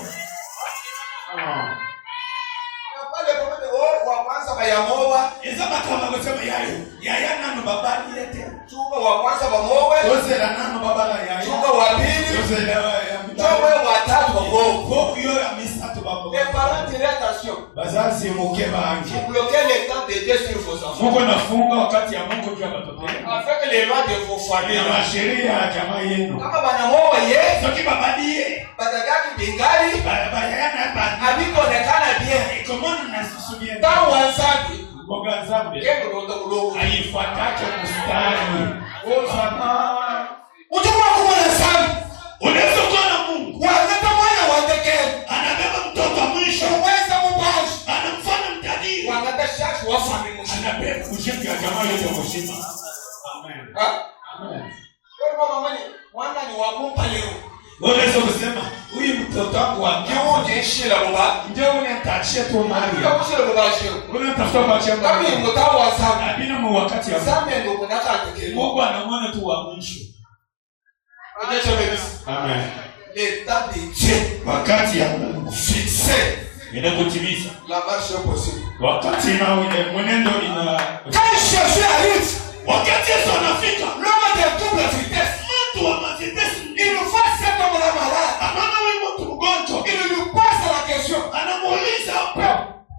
Pas le problème de oh, wa kwanza bayamoa, Izama kama kusema yayo, yaya nano babali yete. chumba wa kwanza bamowe, Ozela nano babala yayo. chumba wa pili, Ozela ya chumba wa tatu bamowe. Boku yo ya misatu babo. Les parents tirez attention. Bazazi muke bange. Bloquez le temps de Dieu sur vos enfants. Mungu nafunga wakati ya Mungu juu ya watoto wenu. Avec les lois de vos Na familles. masheria ya jamaa yenu. Kama banamoa ye, Soki babadie. badagaki bingali, Bayana badi. habitaonekana bien. Ikomona na susubia. Dans wazambi, Mboga zambe. kendo ndo kudogo. Haifuatake mstari. Ozana. Ujumwa kumwana zambi. Unaweza kuwa na Mungu. Wazeta mwana wandekeni. Anabeba mtoto wa mwisho. Uweza mubaji. Anamfanya mtadiri. Wangata shashi wafami mushina. Anabeba ujenzi wa jamaa yote mzima. Amen. Amen. Kwa mama mwana ni wabumpa leo. Unaweza kusema huyu mtoto wako wa kiu jeshi la baba ndio unatachia tu mali ya kushia baba shio unatafuta kwa chama kama ni mtao wa sana bila mu wakati ya zambe ndio kunaka tekeli Mungu anaona tu wa mwisho. Amen. L'état de Dieu Wakati ya Mungu fixé inakutimiza la marche possible. wakati na ule mwenendo ina Quand Jésus arrive, wakati Yesu anafika l'homme de double vitesse, mtu wa vitesse il voit cet homme là malade. anaona wewe mtu mgonjwa Il lui pose la question. anamuuliza hapo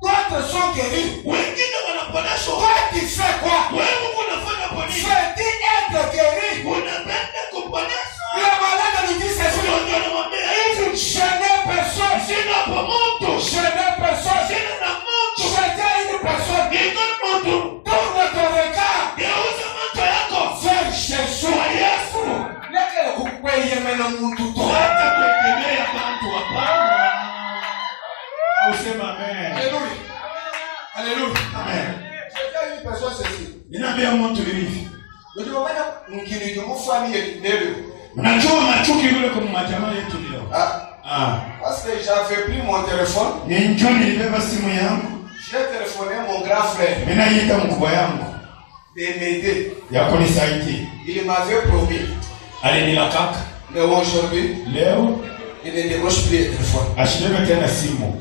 D'autres sont guéris. wengine wanaponeshwa Toi tu fais quoi? wewe unafanya kwa nini Fais-tu être guéri? unapenda kuponeshwa Le malade lui dit c'est sûr. ndio anamwambia hivi Je n'ai personne. sina kwa mtu Je n'ai personne. sina na mtu J'étais une personne. niko mtu Tourne ton regard geuza macho yako vers Jésus. kwa Yesu Lekele kukweye mena muntu to. hata kuendelea bantu hapana usema amen Alléluia. Alléluia. amen J'étais une personne ceci. ninaambia mtu hivi Ndio maana mkini jumu famille leo. unajua machuki yule kwa majamaa yetu leo Parce que j'avais pris mon téléphone. ni njoo nilibeba simu yangu J'ai téléphoné mon grand frère mimi naita mkubwa yangu de m'aider. ya kunisaidia Il m'avait promis. alinilakaka Mais aujourd'hui, leo il ne décroche plus le téléphone. ashibebe tena simu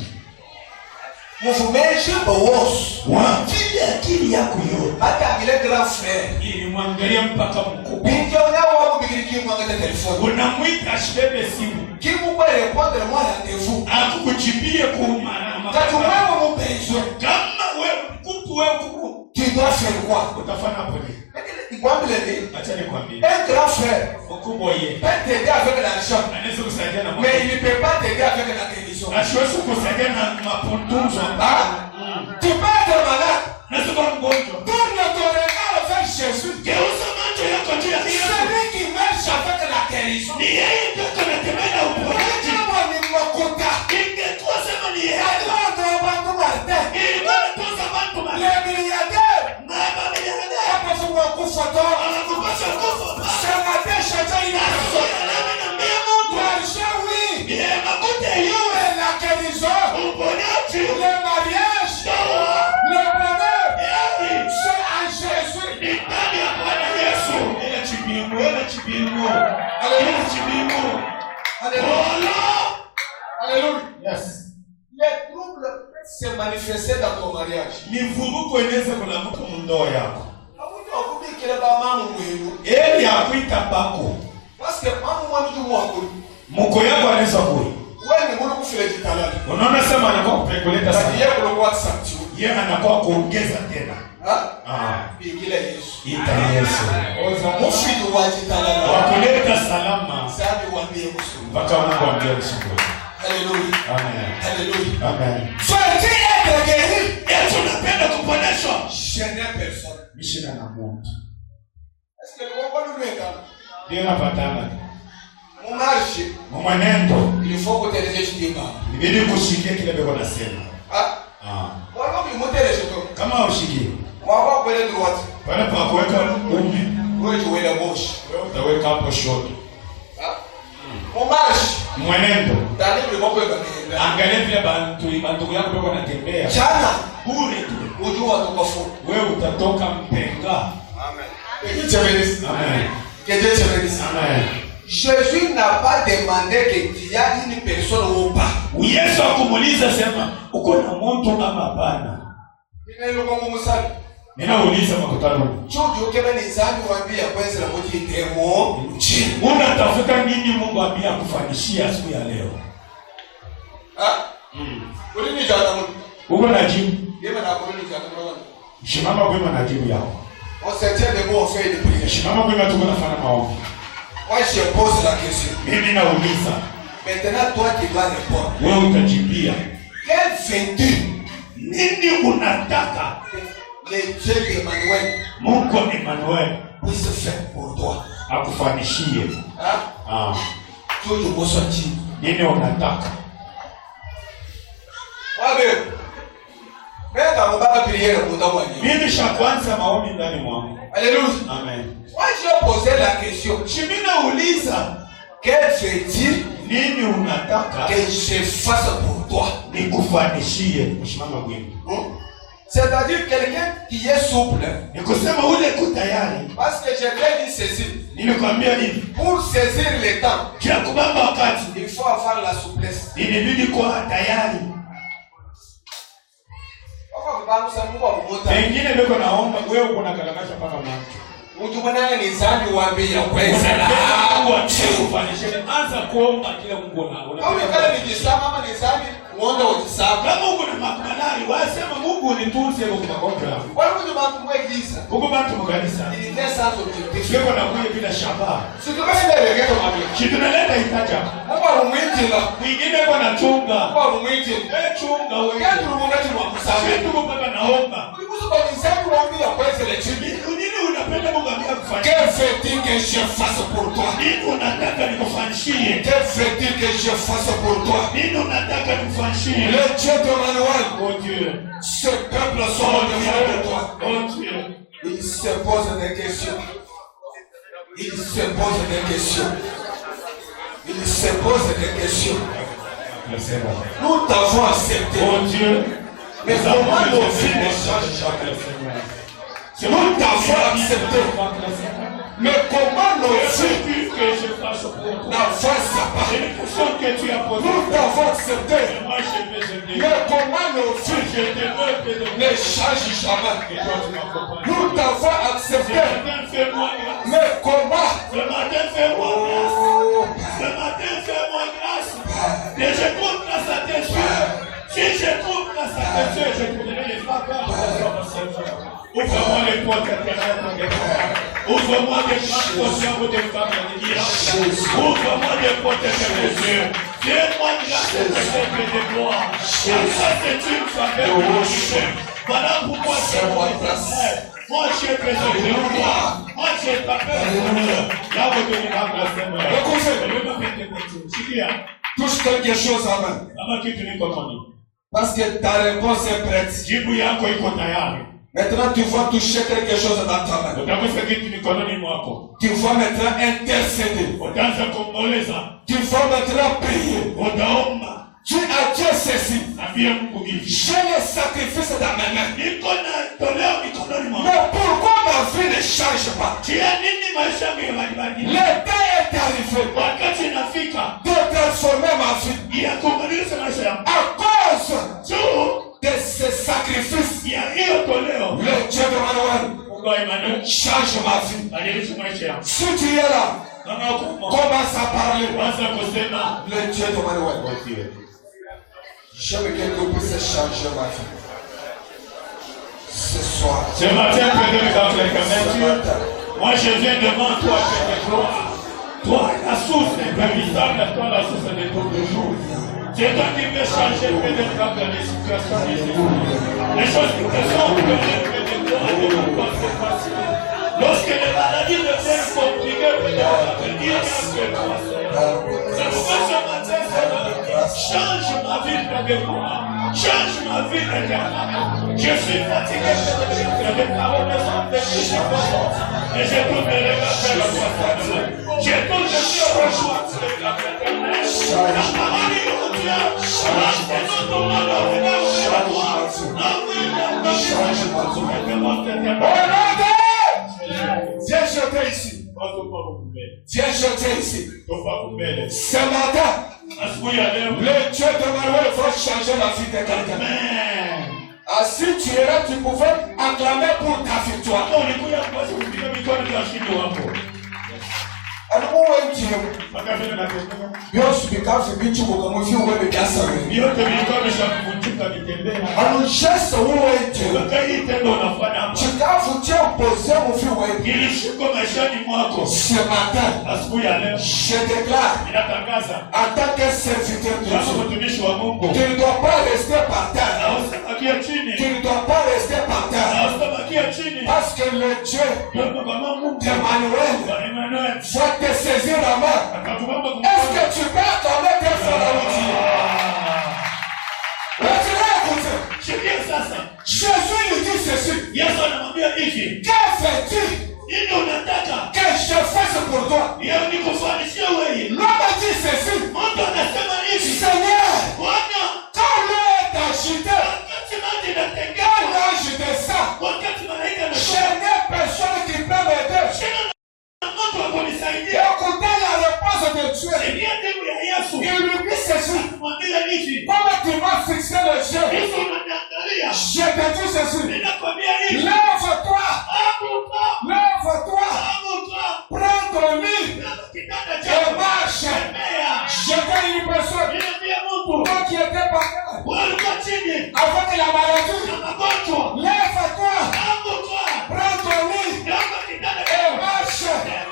Mfumeje boss. wafile akili yako yote Hata vile grand frère. ilimwangalia mpaka mkubwa Binjo na wao bigiriki mwanga téléphone. unamwita ashibebe simu Kimu kwa répondre moi rendez-vous. akukujibie kuumana Quand wewe mon besoin, kama wewe mtu wewe kuku tu dois faire quoi? utafanya hapo ni Ikwambile ni acha nikwambie un grand frère mkubwa yeye peut t'aider avec l'argent, anaweza kusaidia na mais il ne peut pas t'aider avec la télévision. asiwezi kusaidia na mapunduzo Tu peux être malade. nasema mgonjwa Tourne ton regard vers Jésus. geuza macho yako juu ya Yesu Celui qui marche avec la guérison. ni yeye ndio anatembea na uponyaji Kama ni makuta. ingekuwa sema ni yeye Alors, dans Bantu Martin, ilikuwa inatoza watu les mali milliardaires, mama miliardaire après ce qu'on coupe photo, anakupasha kufa ça m'a déchargé une argent. ananiambia mtu L'argent, oui. ye makuta hiyo Mais la guérison, uponyaji le mariage, le bonheur, c'est en Jésus. ni ndani ya Bwana Yesu ila chibingu Alléluia. Alléluia. yes Les troubles se manifestaient dans ton mariage. ni vuruko inaweza kulamuka mundoa yako Abuja okubikira ba mamu mwenu. eli akuita bako Parce que mamu mwanu jumwako. muko yako anaweza kuli Wewe mbona kufile jitalali? unaona sema anakuwa kupenguleta Bati sana yako lokwa santi. yeye anakuwa kuongeza tena Ah? Bigila Yesu. ita Yesu Mufidu wa jitalali. wakuleta salama Sabi wambie musu. mpaka Mungu ambie ushukuru Alléluia. amen Alléluia. amen Faut-il être guéri? Yesu napenda kuponeshwa Je n'ai personne. mishina na Mungu Est-ce que le comprends nous maintenant? ndio napatana Mon marche, mwenendo il faut que tu aies des études. ibidi kushikia kile beko nasema Moi, je vais monter les jetons. kama ushikie Moi, je vais appeler droite. pale pa kuweka ume Moi, je vais la gauche. wewe utaweka hapo shoto Mon marche, mwenendo dans le monde, je vais angalia vile bantu yako beko natembea Chana, bure tu ujua tukofu. wewe utatoka mpenga Amen. Que Dieu te bénisse. amen Que Dieu te bénisse. amen Jésus n'a pas demandé que tu aies une personne ou pas. Yesu akumuuliza sema uko na mtu ama hapana Il est le bon musali. ninauliza makutano Chuju kama ni zambi waambia kwanza la moja demo. unatafuta nini Mungu ambia akufanishia siku ya leo Ulini jana mu. uko na jibu Yema na kulini jana mu. shimama kwema na jibu yako On se tient debout, on fait des prières. shimama kwema tuko nafanya maombi Moi, je pose la question. mimi nauliza Maintenant, toi, tu dois répondre. wewe utajibia Quel veux-tu? nini unataka Le Dieu d'Emmanuel Mungu Emmanuel puisse faire pour toi. akufanishie Tout le monde sorti. nini unataka Wabe. Mais dans mon prière, pour toi, mimi sha kwanza maombi ndani mwangu alléluia. amen Moi, je posé la question. shimina uliza Quel fait-il nini unataka que je fasse pour toi? Nikufanishie. Mshimama mwingi. C'est-à-dire quelqu'un qui est souple. Nikusema ule kutayari. Parce que j'ai bien dit ceci. Nilikwambia hivi. Pour saisir le temps, Kia kubamba wakati. il faut avoir la souplesse. Inabidi kuwa tayari. Pengine beko naomba wewe uko na kalakasha paka mwanzo. Mtu mwenye ni zambi waambie kweza la kufanisha. Anza kuomba kile Mungu anaona. Kama kale ni kisama ama ni zambi, muombe ukisama. Kama uko na makanali, wasema Mungu nitunze kwa magonjwa yako. Wale mtu mwe giza. Uko bantu mkanisa. Ni nesa objectif. Sio na kuye bila shabaha. Sio kama ile regeto mabio. Kitu naleta itaja. Mungu amwiti la. Mwingine kwa nachunga. Mungu amwiti. Chunga wewe. Kitu mmoja wa kusama. Kitu mpaka naomba. Ulikuwa kwa zambi waambie kweza le chini. Nini unapenda Mungu ambia kufanya? Que fait-il que je fasse pour toi? Nini unataka nikufanishie? Que fait-il que je fasse pour toi? Nini unataka nikufanishie? Le Dieu de Manuel. Oh Dieu. Ce peuple sont devant de toi. Oh Dieu. Il se pose des questions. Il se pose des questions. Il se pose des questions. Nous t'avons accepté. Oh Dieu. Mais comment nos vies ne changent jamais? Nous t'avons accepté. Mais comment nos vies n'avancent pas? Nous t'avons accepté. Mais comment nos vies ne changent jamais? Nous t'avons accepté. Mais comment? Ce matin, fais-moi grâce. Ce matin, fais-moi grâce. Et je trouve grâce à tes yeux. Si je trouve grâce à tes yeux, je trouverai les faveurs de ouvre-moi les portes éternelles. Ouvre-moi des grandes portions de femmes de l'Irak. Ouvre-moi des portes éternelles. Fais-moi grâce à tes de gloire. Ça, c'est une faveur de Dieu. Voilà pourquoi c'est moi éternel. Moi, j'ai besoin de gloire. Moi, j'ai pas peur de Dieu. Là, vous devez avoir la Seigneur. Touche quelque chose à main. Parce que ta réponse est prête. Maintenant, tu vas toucher quelque chose dans ta main. Tu vas maintenant intercéder. Tu vas maintenant prier. Tu as Dieu ceci. J'ai le sacrifice dans ma main. Mais pourquoi ma vie ne change pas? Le temps est arrivé de transformer ma vie à cause de ce sacrifice. Le Dieu de Manuel change ma vie. Si tu es là, commence à parler. Le Dieu de Manuel. J'aime que tu puisses changer ma vie. Ce soir. Ce matin, moi je viens devant toi, Père de gloire. Toi, la source imprévisible, toi, la source de tous les jours. C'est toi qui peux changer, Père de gloire, les situations des jours. Les choses qui te sont données, Père de gloire, de mon corps, c'est facile. Lorsque les maladies deviennent compliquées, Père de gloire, il y a que toi, Seigneur. C'est pourquoi ce matin, Seigneur, change ma vie, Père de gloire. Change ma vie éternelle. Je suis fatigué de la renaissance de Christ. Et je tourne les regards vers la voie éternelle. Je tourne les yeux vers la voie éternelle. La parole est au Dieu. Restez dans ton nom, regarde vers la voie. Viens jeter ici. Viens jeter ici. Ce matin, le Dieu de Manuel va changer la vie de quelqu'un. Ah, si tu es là, tu pouvais acclamer pour ta victoire. Ce matin, je déclare en tant que serviteur de Dieu, tu ne dois pas rester par terre. Tu ne dois pas rester par terre. Parce que le Dieu d'Emmanuel va te saisir la main. Est-ce que tu peux attendre tes frères Jésus lui dit ceci. Que fais-tu? Nini unataka? Que je fasse pour toi. Ya nikufanyishie wewe. L'homme a dit ceci. Mtu anasema hivi. Seigneur, Bwana, quand l'eau est agitée, wakati maji inatengeka, quand l'ange descend, wakati malaika je anashuka, n'ai personne qui peut m'aider. sina mtu wa kunisaidia. Écoutez la réponse de Dieu. Sikia jibu ya Yesu. Il lui dit ceci. Mwambie hivi. Comment tu m'as fixé les yeux? Yesu unaniangalia. Je te dis ceci. Ninakwambia hivi. Lève-toi. Amuka. Lève-toi. Amuka. Prends ton lit. Kitanda Et chako. marche. Tembea. J'étais une personne. Niambia mtu. Toi qui étais par terre. Walikuwa chini. Avec la maladie. Na magonjwa. Lève-toi. Amuka. Prends ton lit. Naomba kitanda Et chako. marche. Tembea.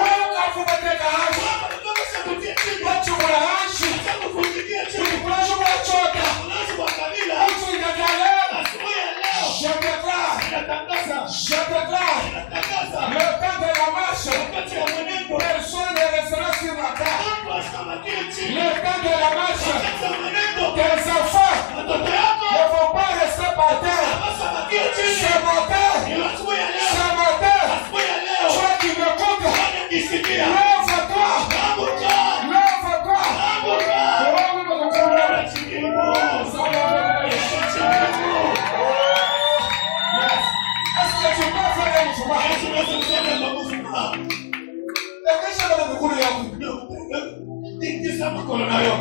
Wewe unafuata hapo. Baba, nataka kutia chini. Watu wanaanshi. Nataka kufikia chini. Kuna chota. Unaishi kwa kabila. Mtu inakalea. Asubuhi ya leo. Je déclare. Natangaza. Je déclare. Natangaza. Le temps de la marche. Wakati ya mwenendo. Personne ne restera sur ma terre. Watu wasikabakie chini. Le temps de la marche. Wakati ya mwenendo. Tes enfants Watoto yako. ne vont pas rester par terre. Wasikabakie chini. Ce matin, Ni asubuhi ya leo. ce matin, Asubuhi ya leo. toi qui m'écoutes, Wanajisikia. lève-toi, Amuka. lève-toi. Amuka. Chini mno. Est-ce que tu peux faire un mouvement? Yesu anasema kwa mfano. Ekesha na mikono yako. Tikisa mikono nayo.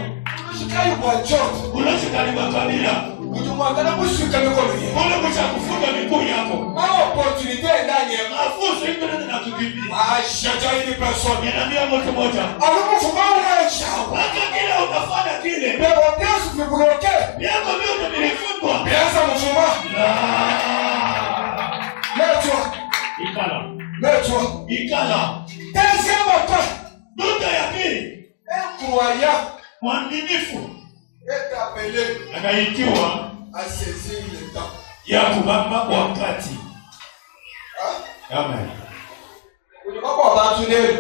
Shika hiyo kwa chote. Unashika ni kabila. Ujumwangana kushika mikono yako. Mbona kuchakufunga miguu yako? Ma opportunité ndani ya Mafuso hivi ndio nakukimbia. shaja hili person. Niambia mtu mmoja. Alikufunga unaisha. Hata kile utafanya kile. Mais au Dieu se bloquer. Yako vyote vilifungwa. Bianza mfuma. Lève-toi. Ikala. Lève-toi. Ikala. Deuxième point. Ndoto ya pili. Un croyant Mwaminifu est appelé anaitiwa à saisir le temps. ya kubamba wakati. Amen. Ulipokuwa watu leo,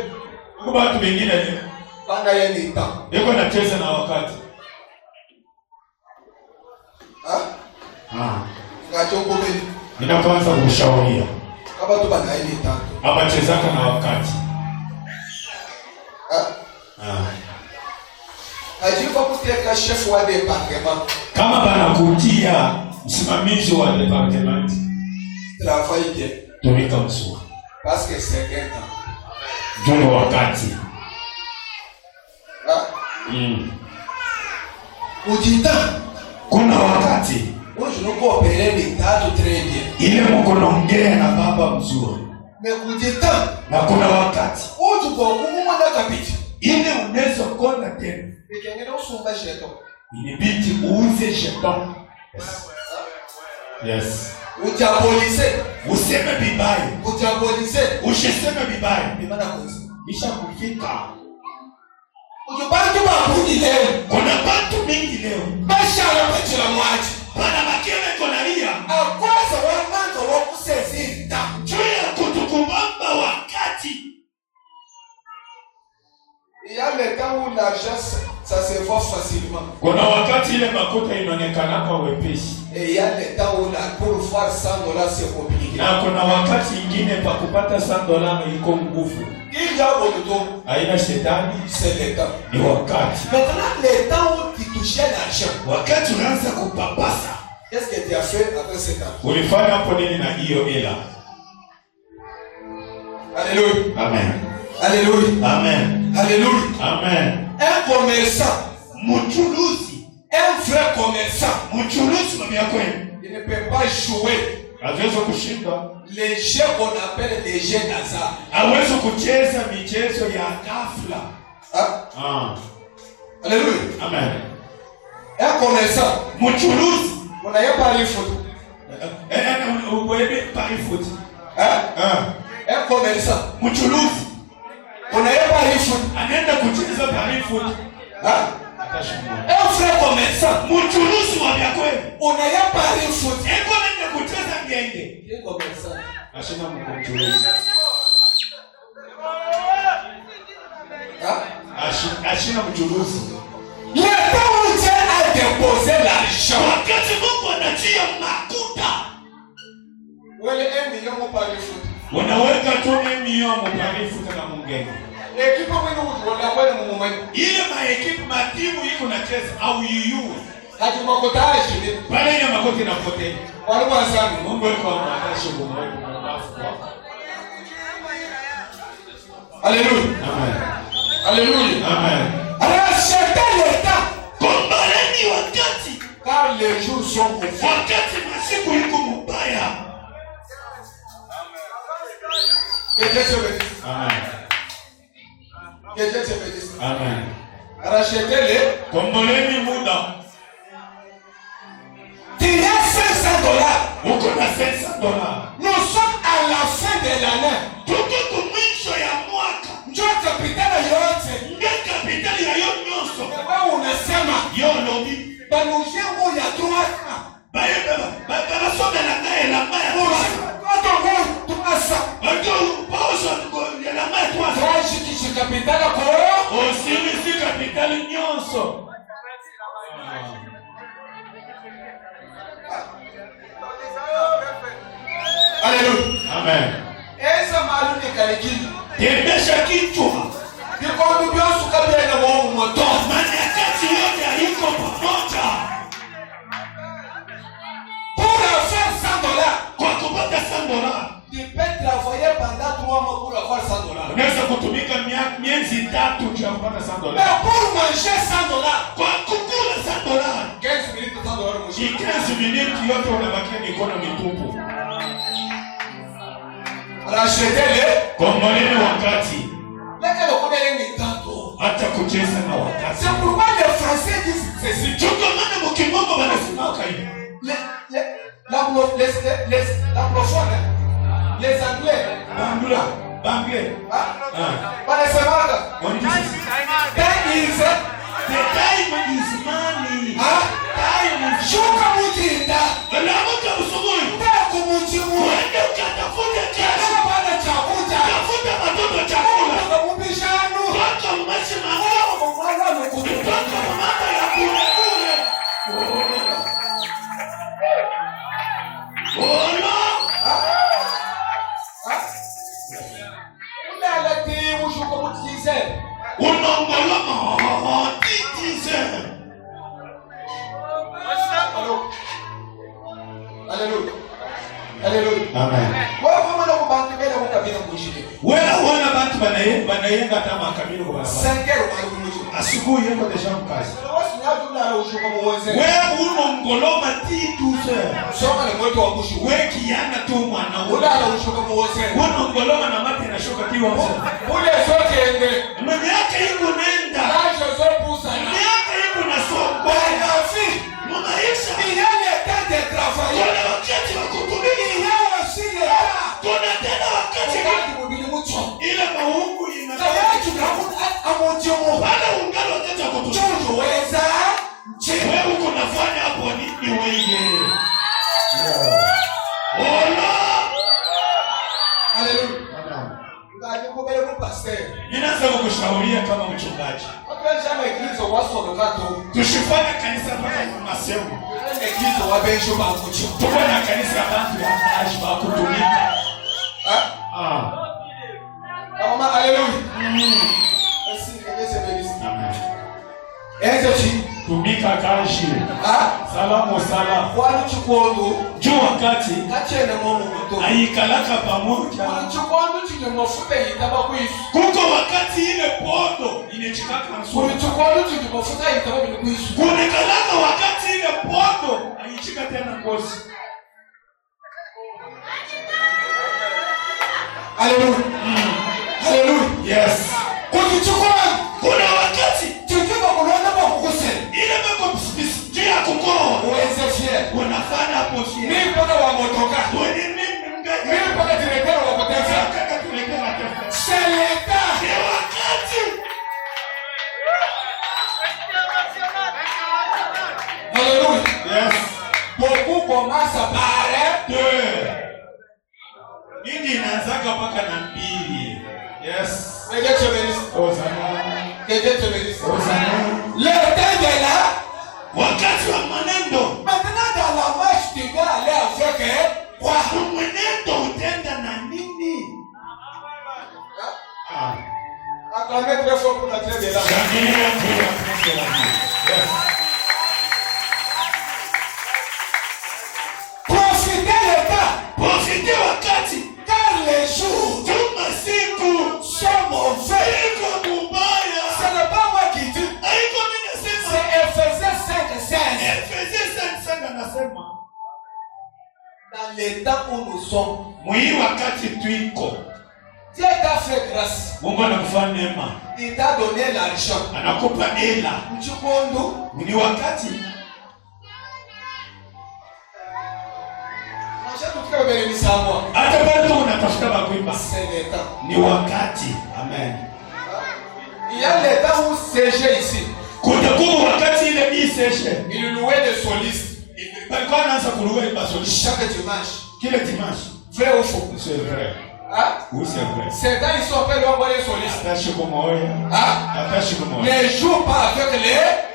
Kwa watu wengine leo banga yeye ni temps. yuko nacheza na wakati. Ngacho kumbe Ninapoanza kushauria kama tu banga yeye ni temps. hapa chezaka na wakati. Ajibu kuteka chef wa département. Kama banakutia msimamizi wa department, Travaille bien. tumika mzuri. Parce que c'est un temps. Ndio wakati. Ujita. Kuna wakati Unajua kuopere ni tatu très bien. ile mko naongea na baba mzuri. Mais ujita. Na kuna wakati Ujuko kumumana kabisa. ile unaweza kuona tena. Ikengene usumba sheto. Inibidi uuze jeton. Yes. Ujapolise. Useme bibaya. Ujapolise. Usiseme bibaya. Ni maana kwanza. Bisha kufika. Ujubaki mabudi leo. Kuna watu mingi leo. Basha la bachila mwaji. Bana makeme konalia. Akwaza wamanga wakusezita. Juu ya kutukubamba wakati. Il y a le temps où l'argent ça se voit facilement. Kuna wakati ile makuta inaonekana kwa wepesi. Et il y a le temps où pour faire 100 $ c'est compliqué. Na kuna wakati ingine pa kupata $100 iko nguvu. Il y a le temps. Haina shetani, C'est le temps. ni wakati. Maintenant, le temps où tu touchais l'argent. Wakati unaanza kupapasa. Qu'est-ce que tu as fait après ce temps? Ulifanya hapo nini na hiyo hela? Alléluia. Amen. Alléluia. Amen. Alléluia. Amen. Un commerçant, Mchuruzi. un vrai commerçant, Mchuruzi mami yako yeye. il ne peut pas jouer Hawezi kushinda. les jeux qu'on appelle les jeux d'hasard. Hawezi kucheza michezo ya ghafla. Ah. Alléluia. Amen. Un commerçant, Mchuruzi. on a eu pari foot. Uwebe pari foot. Un commerçant, Mchuruzi. on a eu pari foot. Anaenda kucheza pari foot. Atashinda. Un vrai commerçant, Mchuruzi wa yako yeye. on a eu pari foot. Eko anaenda kucheza ngenge. Un commerçant. Ashina mchuruzi. Ashina mchuruzi. Le temps où Dieu a déposé l'argent. Wakati Mungu anatia makuta. Wele 1 million pour pari foot. Unaweka tu mimi yo mtarifu tena mungeni. Ekipe mwini wala kwani mumumani. Ile maekipe matimu iko na cheza au yuyu. Hadi makotare shinde. Pale ile makoti na pote. Wale wanasema Mungu yuko anatashi kumweka mbafu kwa. Haleluya. Amen. Haleluya. Amen. Rachetez l'état. Kombaleni wakati. Car les jours sont mauvais. Wakati masiku iko mubaya. Que Dieu te bénisse. Amen. Que Dieu te bénisse. Amen. Rachetez-les. Komboleni muda. Tu as $500. Uko na $500. Nous sommes à la fin de l'année. Tuko kumwisho ya mwaka. Njoo kapitali yote. Ndio kapitali ya yote nyonso. Wewe unasema Yo lobi. banushengo ya 3 Baba sobe na nae la maya. Watu wao tumasa. Bato pausa ya la maya kwa. Trashi kishikapitala kwa. Osili si kapitali nyonso. Hallelujah. Amen. Esa malu ni kalikili. Tembesha kichwa. Ndiko ndio sukabia na wao moto. Maana kati yote haiko pamoja. Pour faire $100. Kwa kupata $100. Tu peux travailler pendant 3 mois pour avoir $100. Unaweza kutumika miezi 3 juu ya kupata $100. Mais pour manger $100. Kwa kukula $100. 15 minutes $100 Ni 15 minutes yote unabakia mikono mitupu. Rachetez-les. Komboleni wakati. Leka lokona yengi tanto. Hata kucheza na wakati. C'est pourquoi les Français disent ceci. Chuko mana mukimoko banasimaka hivi. L'anglophone, les Anglais. Banglais. Wanasemaga. On dit ceci. Time is The time is money. time. Shuka mujinda. Alamuka msuguri. Ndeku mujimu. Wende ukatafute kazi. Kama bana chakuja. Tafuta matoto chakula. Kama mubishanu. Paka mmashi mama. Mwana mkutu. Paka mama ya kule kule. Ola. Unalati mushuka mutize. Unongoloma. Titize. Hallelujah. Hallelujah. Amen. Wewe kama na kubantu bela mukabila mushire. Wewe wana bantu banayenga kama kamili kwa barabara. Sengero mali mushire. Asubuhi yako deja mkazi. Wasi na jumla na ushuka muweze. Wewe unongoloma tituze. Soma ni mwetu wa mushu. Wewe kiana tu mwana Ula na ushuka muweze. unongoloma na mate na shoka kiwa mzee. Ule sote ende. Mwenye yake iko nenda. Laje zo pusa. Mwenye yake iko na soko. Bana fi. Munaisha. Il y a le temps de travailler. Kuna wakati wa kutumika. Il y a aussi le temps. Kuna tena wakati Wakati mubili mucho. ile maungu ina. Tayari tunakuta amojomo. Wala ungalo wakati wa kutumika. Chojo weza. Wewe uko nafanya hapo nini wewe? Ola. Hallelujah. Ngaje kubele mu pastor. Ninaanza kukushauria kama mchungaji. Watu jana ikilizo waso lokato. Tushifanye kanisa mpaka masemo. Ikilizo wabenjo ba mucho. Tuko na kanisa bantu ya kazi ba kutumika. Mama hallelujah. Merci, Dieu te bénisse. Amen. Enzechi. Tumika kazi. Salamu sala. Wali chikondo. Juu wakati Kachene momo moto. aikalaka pamoja. Wali chikondo chine mafuta yitaba kwisu. Kuko wakati ile pondo inechikaka nsuri. Wali chikondo chine mafuta yitaba kwisu. Kunekalaka wakati ile pondo aichika tena ngozi. Hallelujah. Hallelujah. Yes. Kukichukua. Kuna wakati Tukiba kulona kwa kukuse. ile meko pisikia kukoa. Uweze fie. Unafanya hapo shida. Mimi mpaka wa motoka. Wewe nini mgaji? Mimi mpaka direktera wa kutesa. Kaka tulekea tena. Seleta. Ni wakati. Hallelujah. Yes. Beaucoup commence par Hindi inaanzaka mpaka na 2. Yes. Que Dieu te bénisse. Hosanna. Que Dieu te bénisse. Hosanna. Le temps est là. Wakati wa maneno. Maintenant dans la marche tu dois aller avec quoi? Mwenendo utenda na nini? Acclamez très fort pour la trêve de la vie. Profitez le temps. Profitez wakati. Car les jours Tuma siku. sont mauvais. Iko mubaya. Ce n'est pas moi qui dis. Haiko mimi nasema. C'est Ephésiens 5:16. Efesie 5:5 anasema. Dans les temps où nous sommes, Mwi wakati tuiko. Dieu t'a fait grâce. Mungu anakufanya neema. Il t'a donné l'argent. Anakupa hela. Mchukundu. Ni wakati. Hata pale tu unatafuta makuimba. C'est le temps. Ni wakati. Amen. Il y a le temps où sécher ici. Kutakuwa wakati ile hii session. Il louait des solistes. Balikuwa anaanza kuruwe basolist. Chaque dimanche. Kile dimanche. Vrai ou faux? C'est vrai. Hein? Oui, c'est vrai. C'est quand ils sont appelés à voir les solistes. Attache kwa moyo. Hein? Attache kwa moyo. Ne joue pas avec les...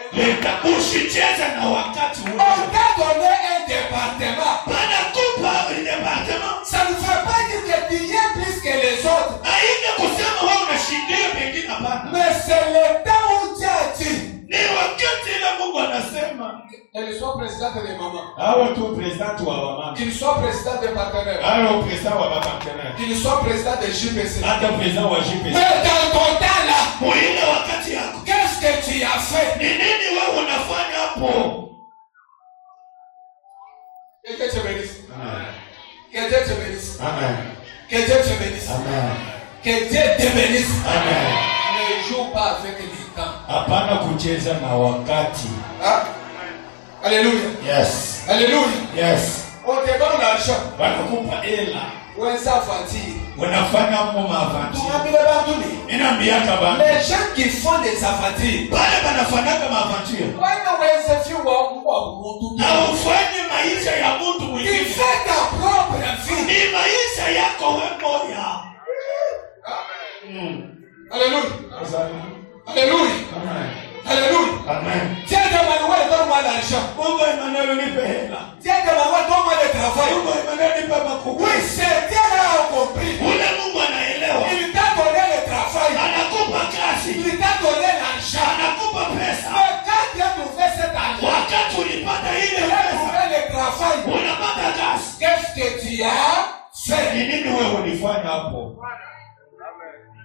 Usicheze na wakati On wote. t'a donné un département. Banakupa département. Ça ne veut pas dire que tu y es plus que les autres. Haina kusema wewe unashindia pengine hapana. Mais c'est le temps où Dieu a dit. Ni wakati ile Mungu anasema. Qu'il soit président de maman. Hawa tu president wa mama. Qu'il soit président de partenaires. Hawa president wa partenaire. Qu'il soit président de JPC. Hata president wa JPC. Mais dans ton temps là, Muile wakati yako. qu'est-ce que tu as fait? Ni nini wewe unafanya hapo? Que Dieu te bénisse. Amen. Que Dieu te bénisse. Amen. Que Dieu te bénisse. Amen. Que Dieu te bénisse. Amen. Ne joue pas avec le temps. Hapana kucheza na wakati. Hein? Alléluia. Yes. Alléluia. Yes. On te donne l'argent. Wanakupa hela. Ou un savati. Unafanya mambo mavanti. Ina miaka bana. Les gens qui font des aventures. Bale banafanyaka mavanti. Na ufanye maisha ya mtu Il mwingine. fait ta propre vie. Ni maisha yako wewe moja. Alléluia. Alléluia. Amen. Alléluia. Amen. Tiens, Emmanuel, donne-moi l'argent. Mungu Emmanuel nipe hela. Tiens, Emmanuel, donne-moi le travail. Mungu Emmanuel nipe makubwa. Oui, c'est Dieu a compris. Ule Mungu anaelewa. Il t'a donné le travail. Anakupa kazi. Il t'a donné l'argent. Anakupa pesa. Mais quand tu as trouvé cet argent, Wakati ulipata ile tu as pesa. trouvé le travail. Unapata kazi. Qu'est-ce que tu as fait? Ni nini wewe ulifanya hapo?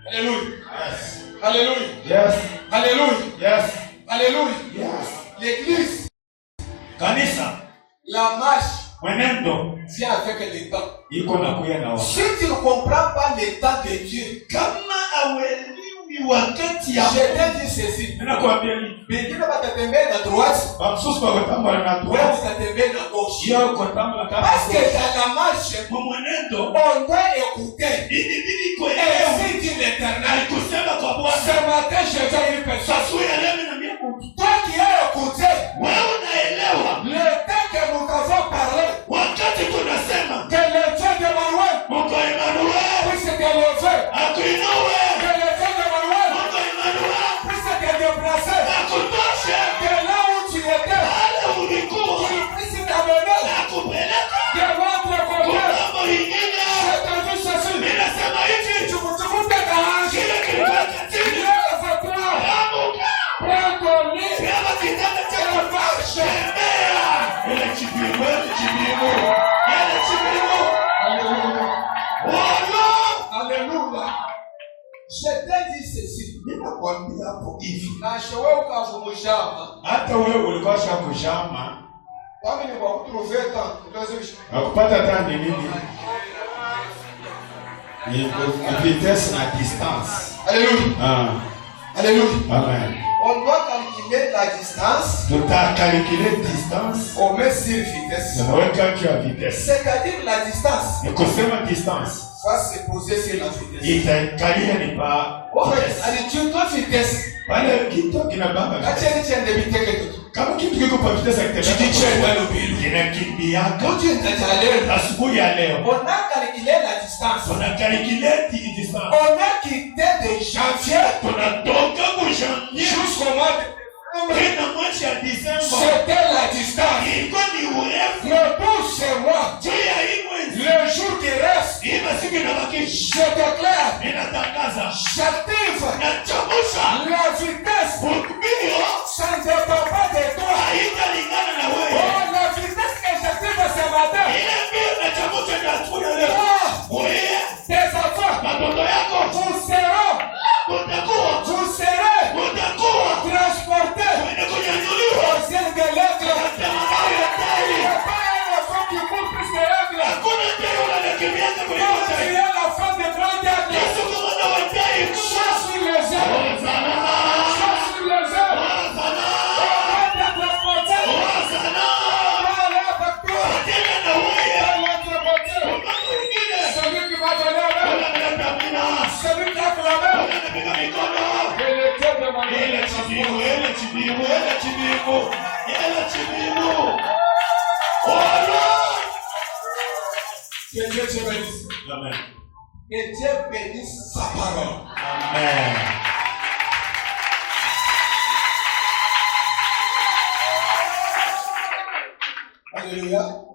Alléluia. Yes. Alléluia. Yes. Alléluia. Yes. Alléluia. Yes. L'église, Kanisa la marche mwenendo vient avec le temps. iko na kuya na wakati. Si tu ne comprends pas le temps de Dieu, Kama aweliwi wakati ya je te dis ceci. ninakwambia hivi. Wengine watatembea na droite, Bamsusu bakotambula na wewe droite. utatembea na gauche. Yao kotambula kama. Parce que dans la marche, Mwenendo on doit écouter. inibidi Et kuelewa. si dit l'Éternel, Kusema kwa Bwana. ce matin je vais une personne. Sasa leo na mimi Toi qui as écouté, wewe unaelewa. le temps que nous avons parlé, Wakati tunasema que le Dieu d'Emmanuel Mungu Emmanuel puisse te lever, akuinue. que le Dieu d'Emmanuel Mungu Emmanuel puisse te déplacer, akutoshe. que là où tu étais, Pale ulikuwa qu'il puisse t'amener akupeleka de l'autre côté. mambo ingine. Je te dis ceci, Ninasema hivi. tu te garantis, Kile kilikuwa katini. lève-toi, Amuka. prends ton lit, Kama kitanda cha marche. tembea. Ile chibimu, ile chibimu. Ile chibimu. Alléluia. Wala. Alléluia. Je te dis ceci. Ninakwambia hapo hivi. Na shewe ukavumujama. Hata wewe ulikuwa shakujama. Wami ni kwa kutrouver tant. Hakupata hata ni nini? Ni vitesse na distance. Alléluia. Ah. Alléluia. Amen. On doit calculer la distance. Tutacalculer distance. On met sur vitesse. Tunaweka juu ya vitesse. C'est-à-dire la distance Ni kusema distance. va se poser sur la vitesse. Itakalia ni pa vitesse. Alichukua vitesse. Pale kitu kinabamba. Acha nichende biteke tu. Kama kitu kiko kwa vitesse Kikichenda lubilu. kinakimbiaka. Quand tu t'as Asubuhi ya leo. on a calculé la distance. Tunacalculer distance. On a quitté de janvier Tunatoka kwa janvier jusqu'au mois de tena mwezi ya Disemba. c'était la distance. Iko ni urefu. Le 12 mois, Juu ya hii mwezi. le jour qui reste, Hii masiku inabaki. je déclare, Ninatangaza. j'active Nachoma Chimimu. Yela Chimimu. Oh Lord. Que Dieu te bénisse. Amen. Que Dieu bénisse sa parole. Amen. Alléluia.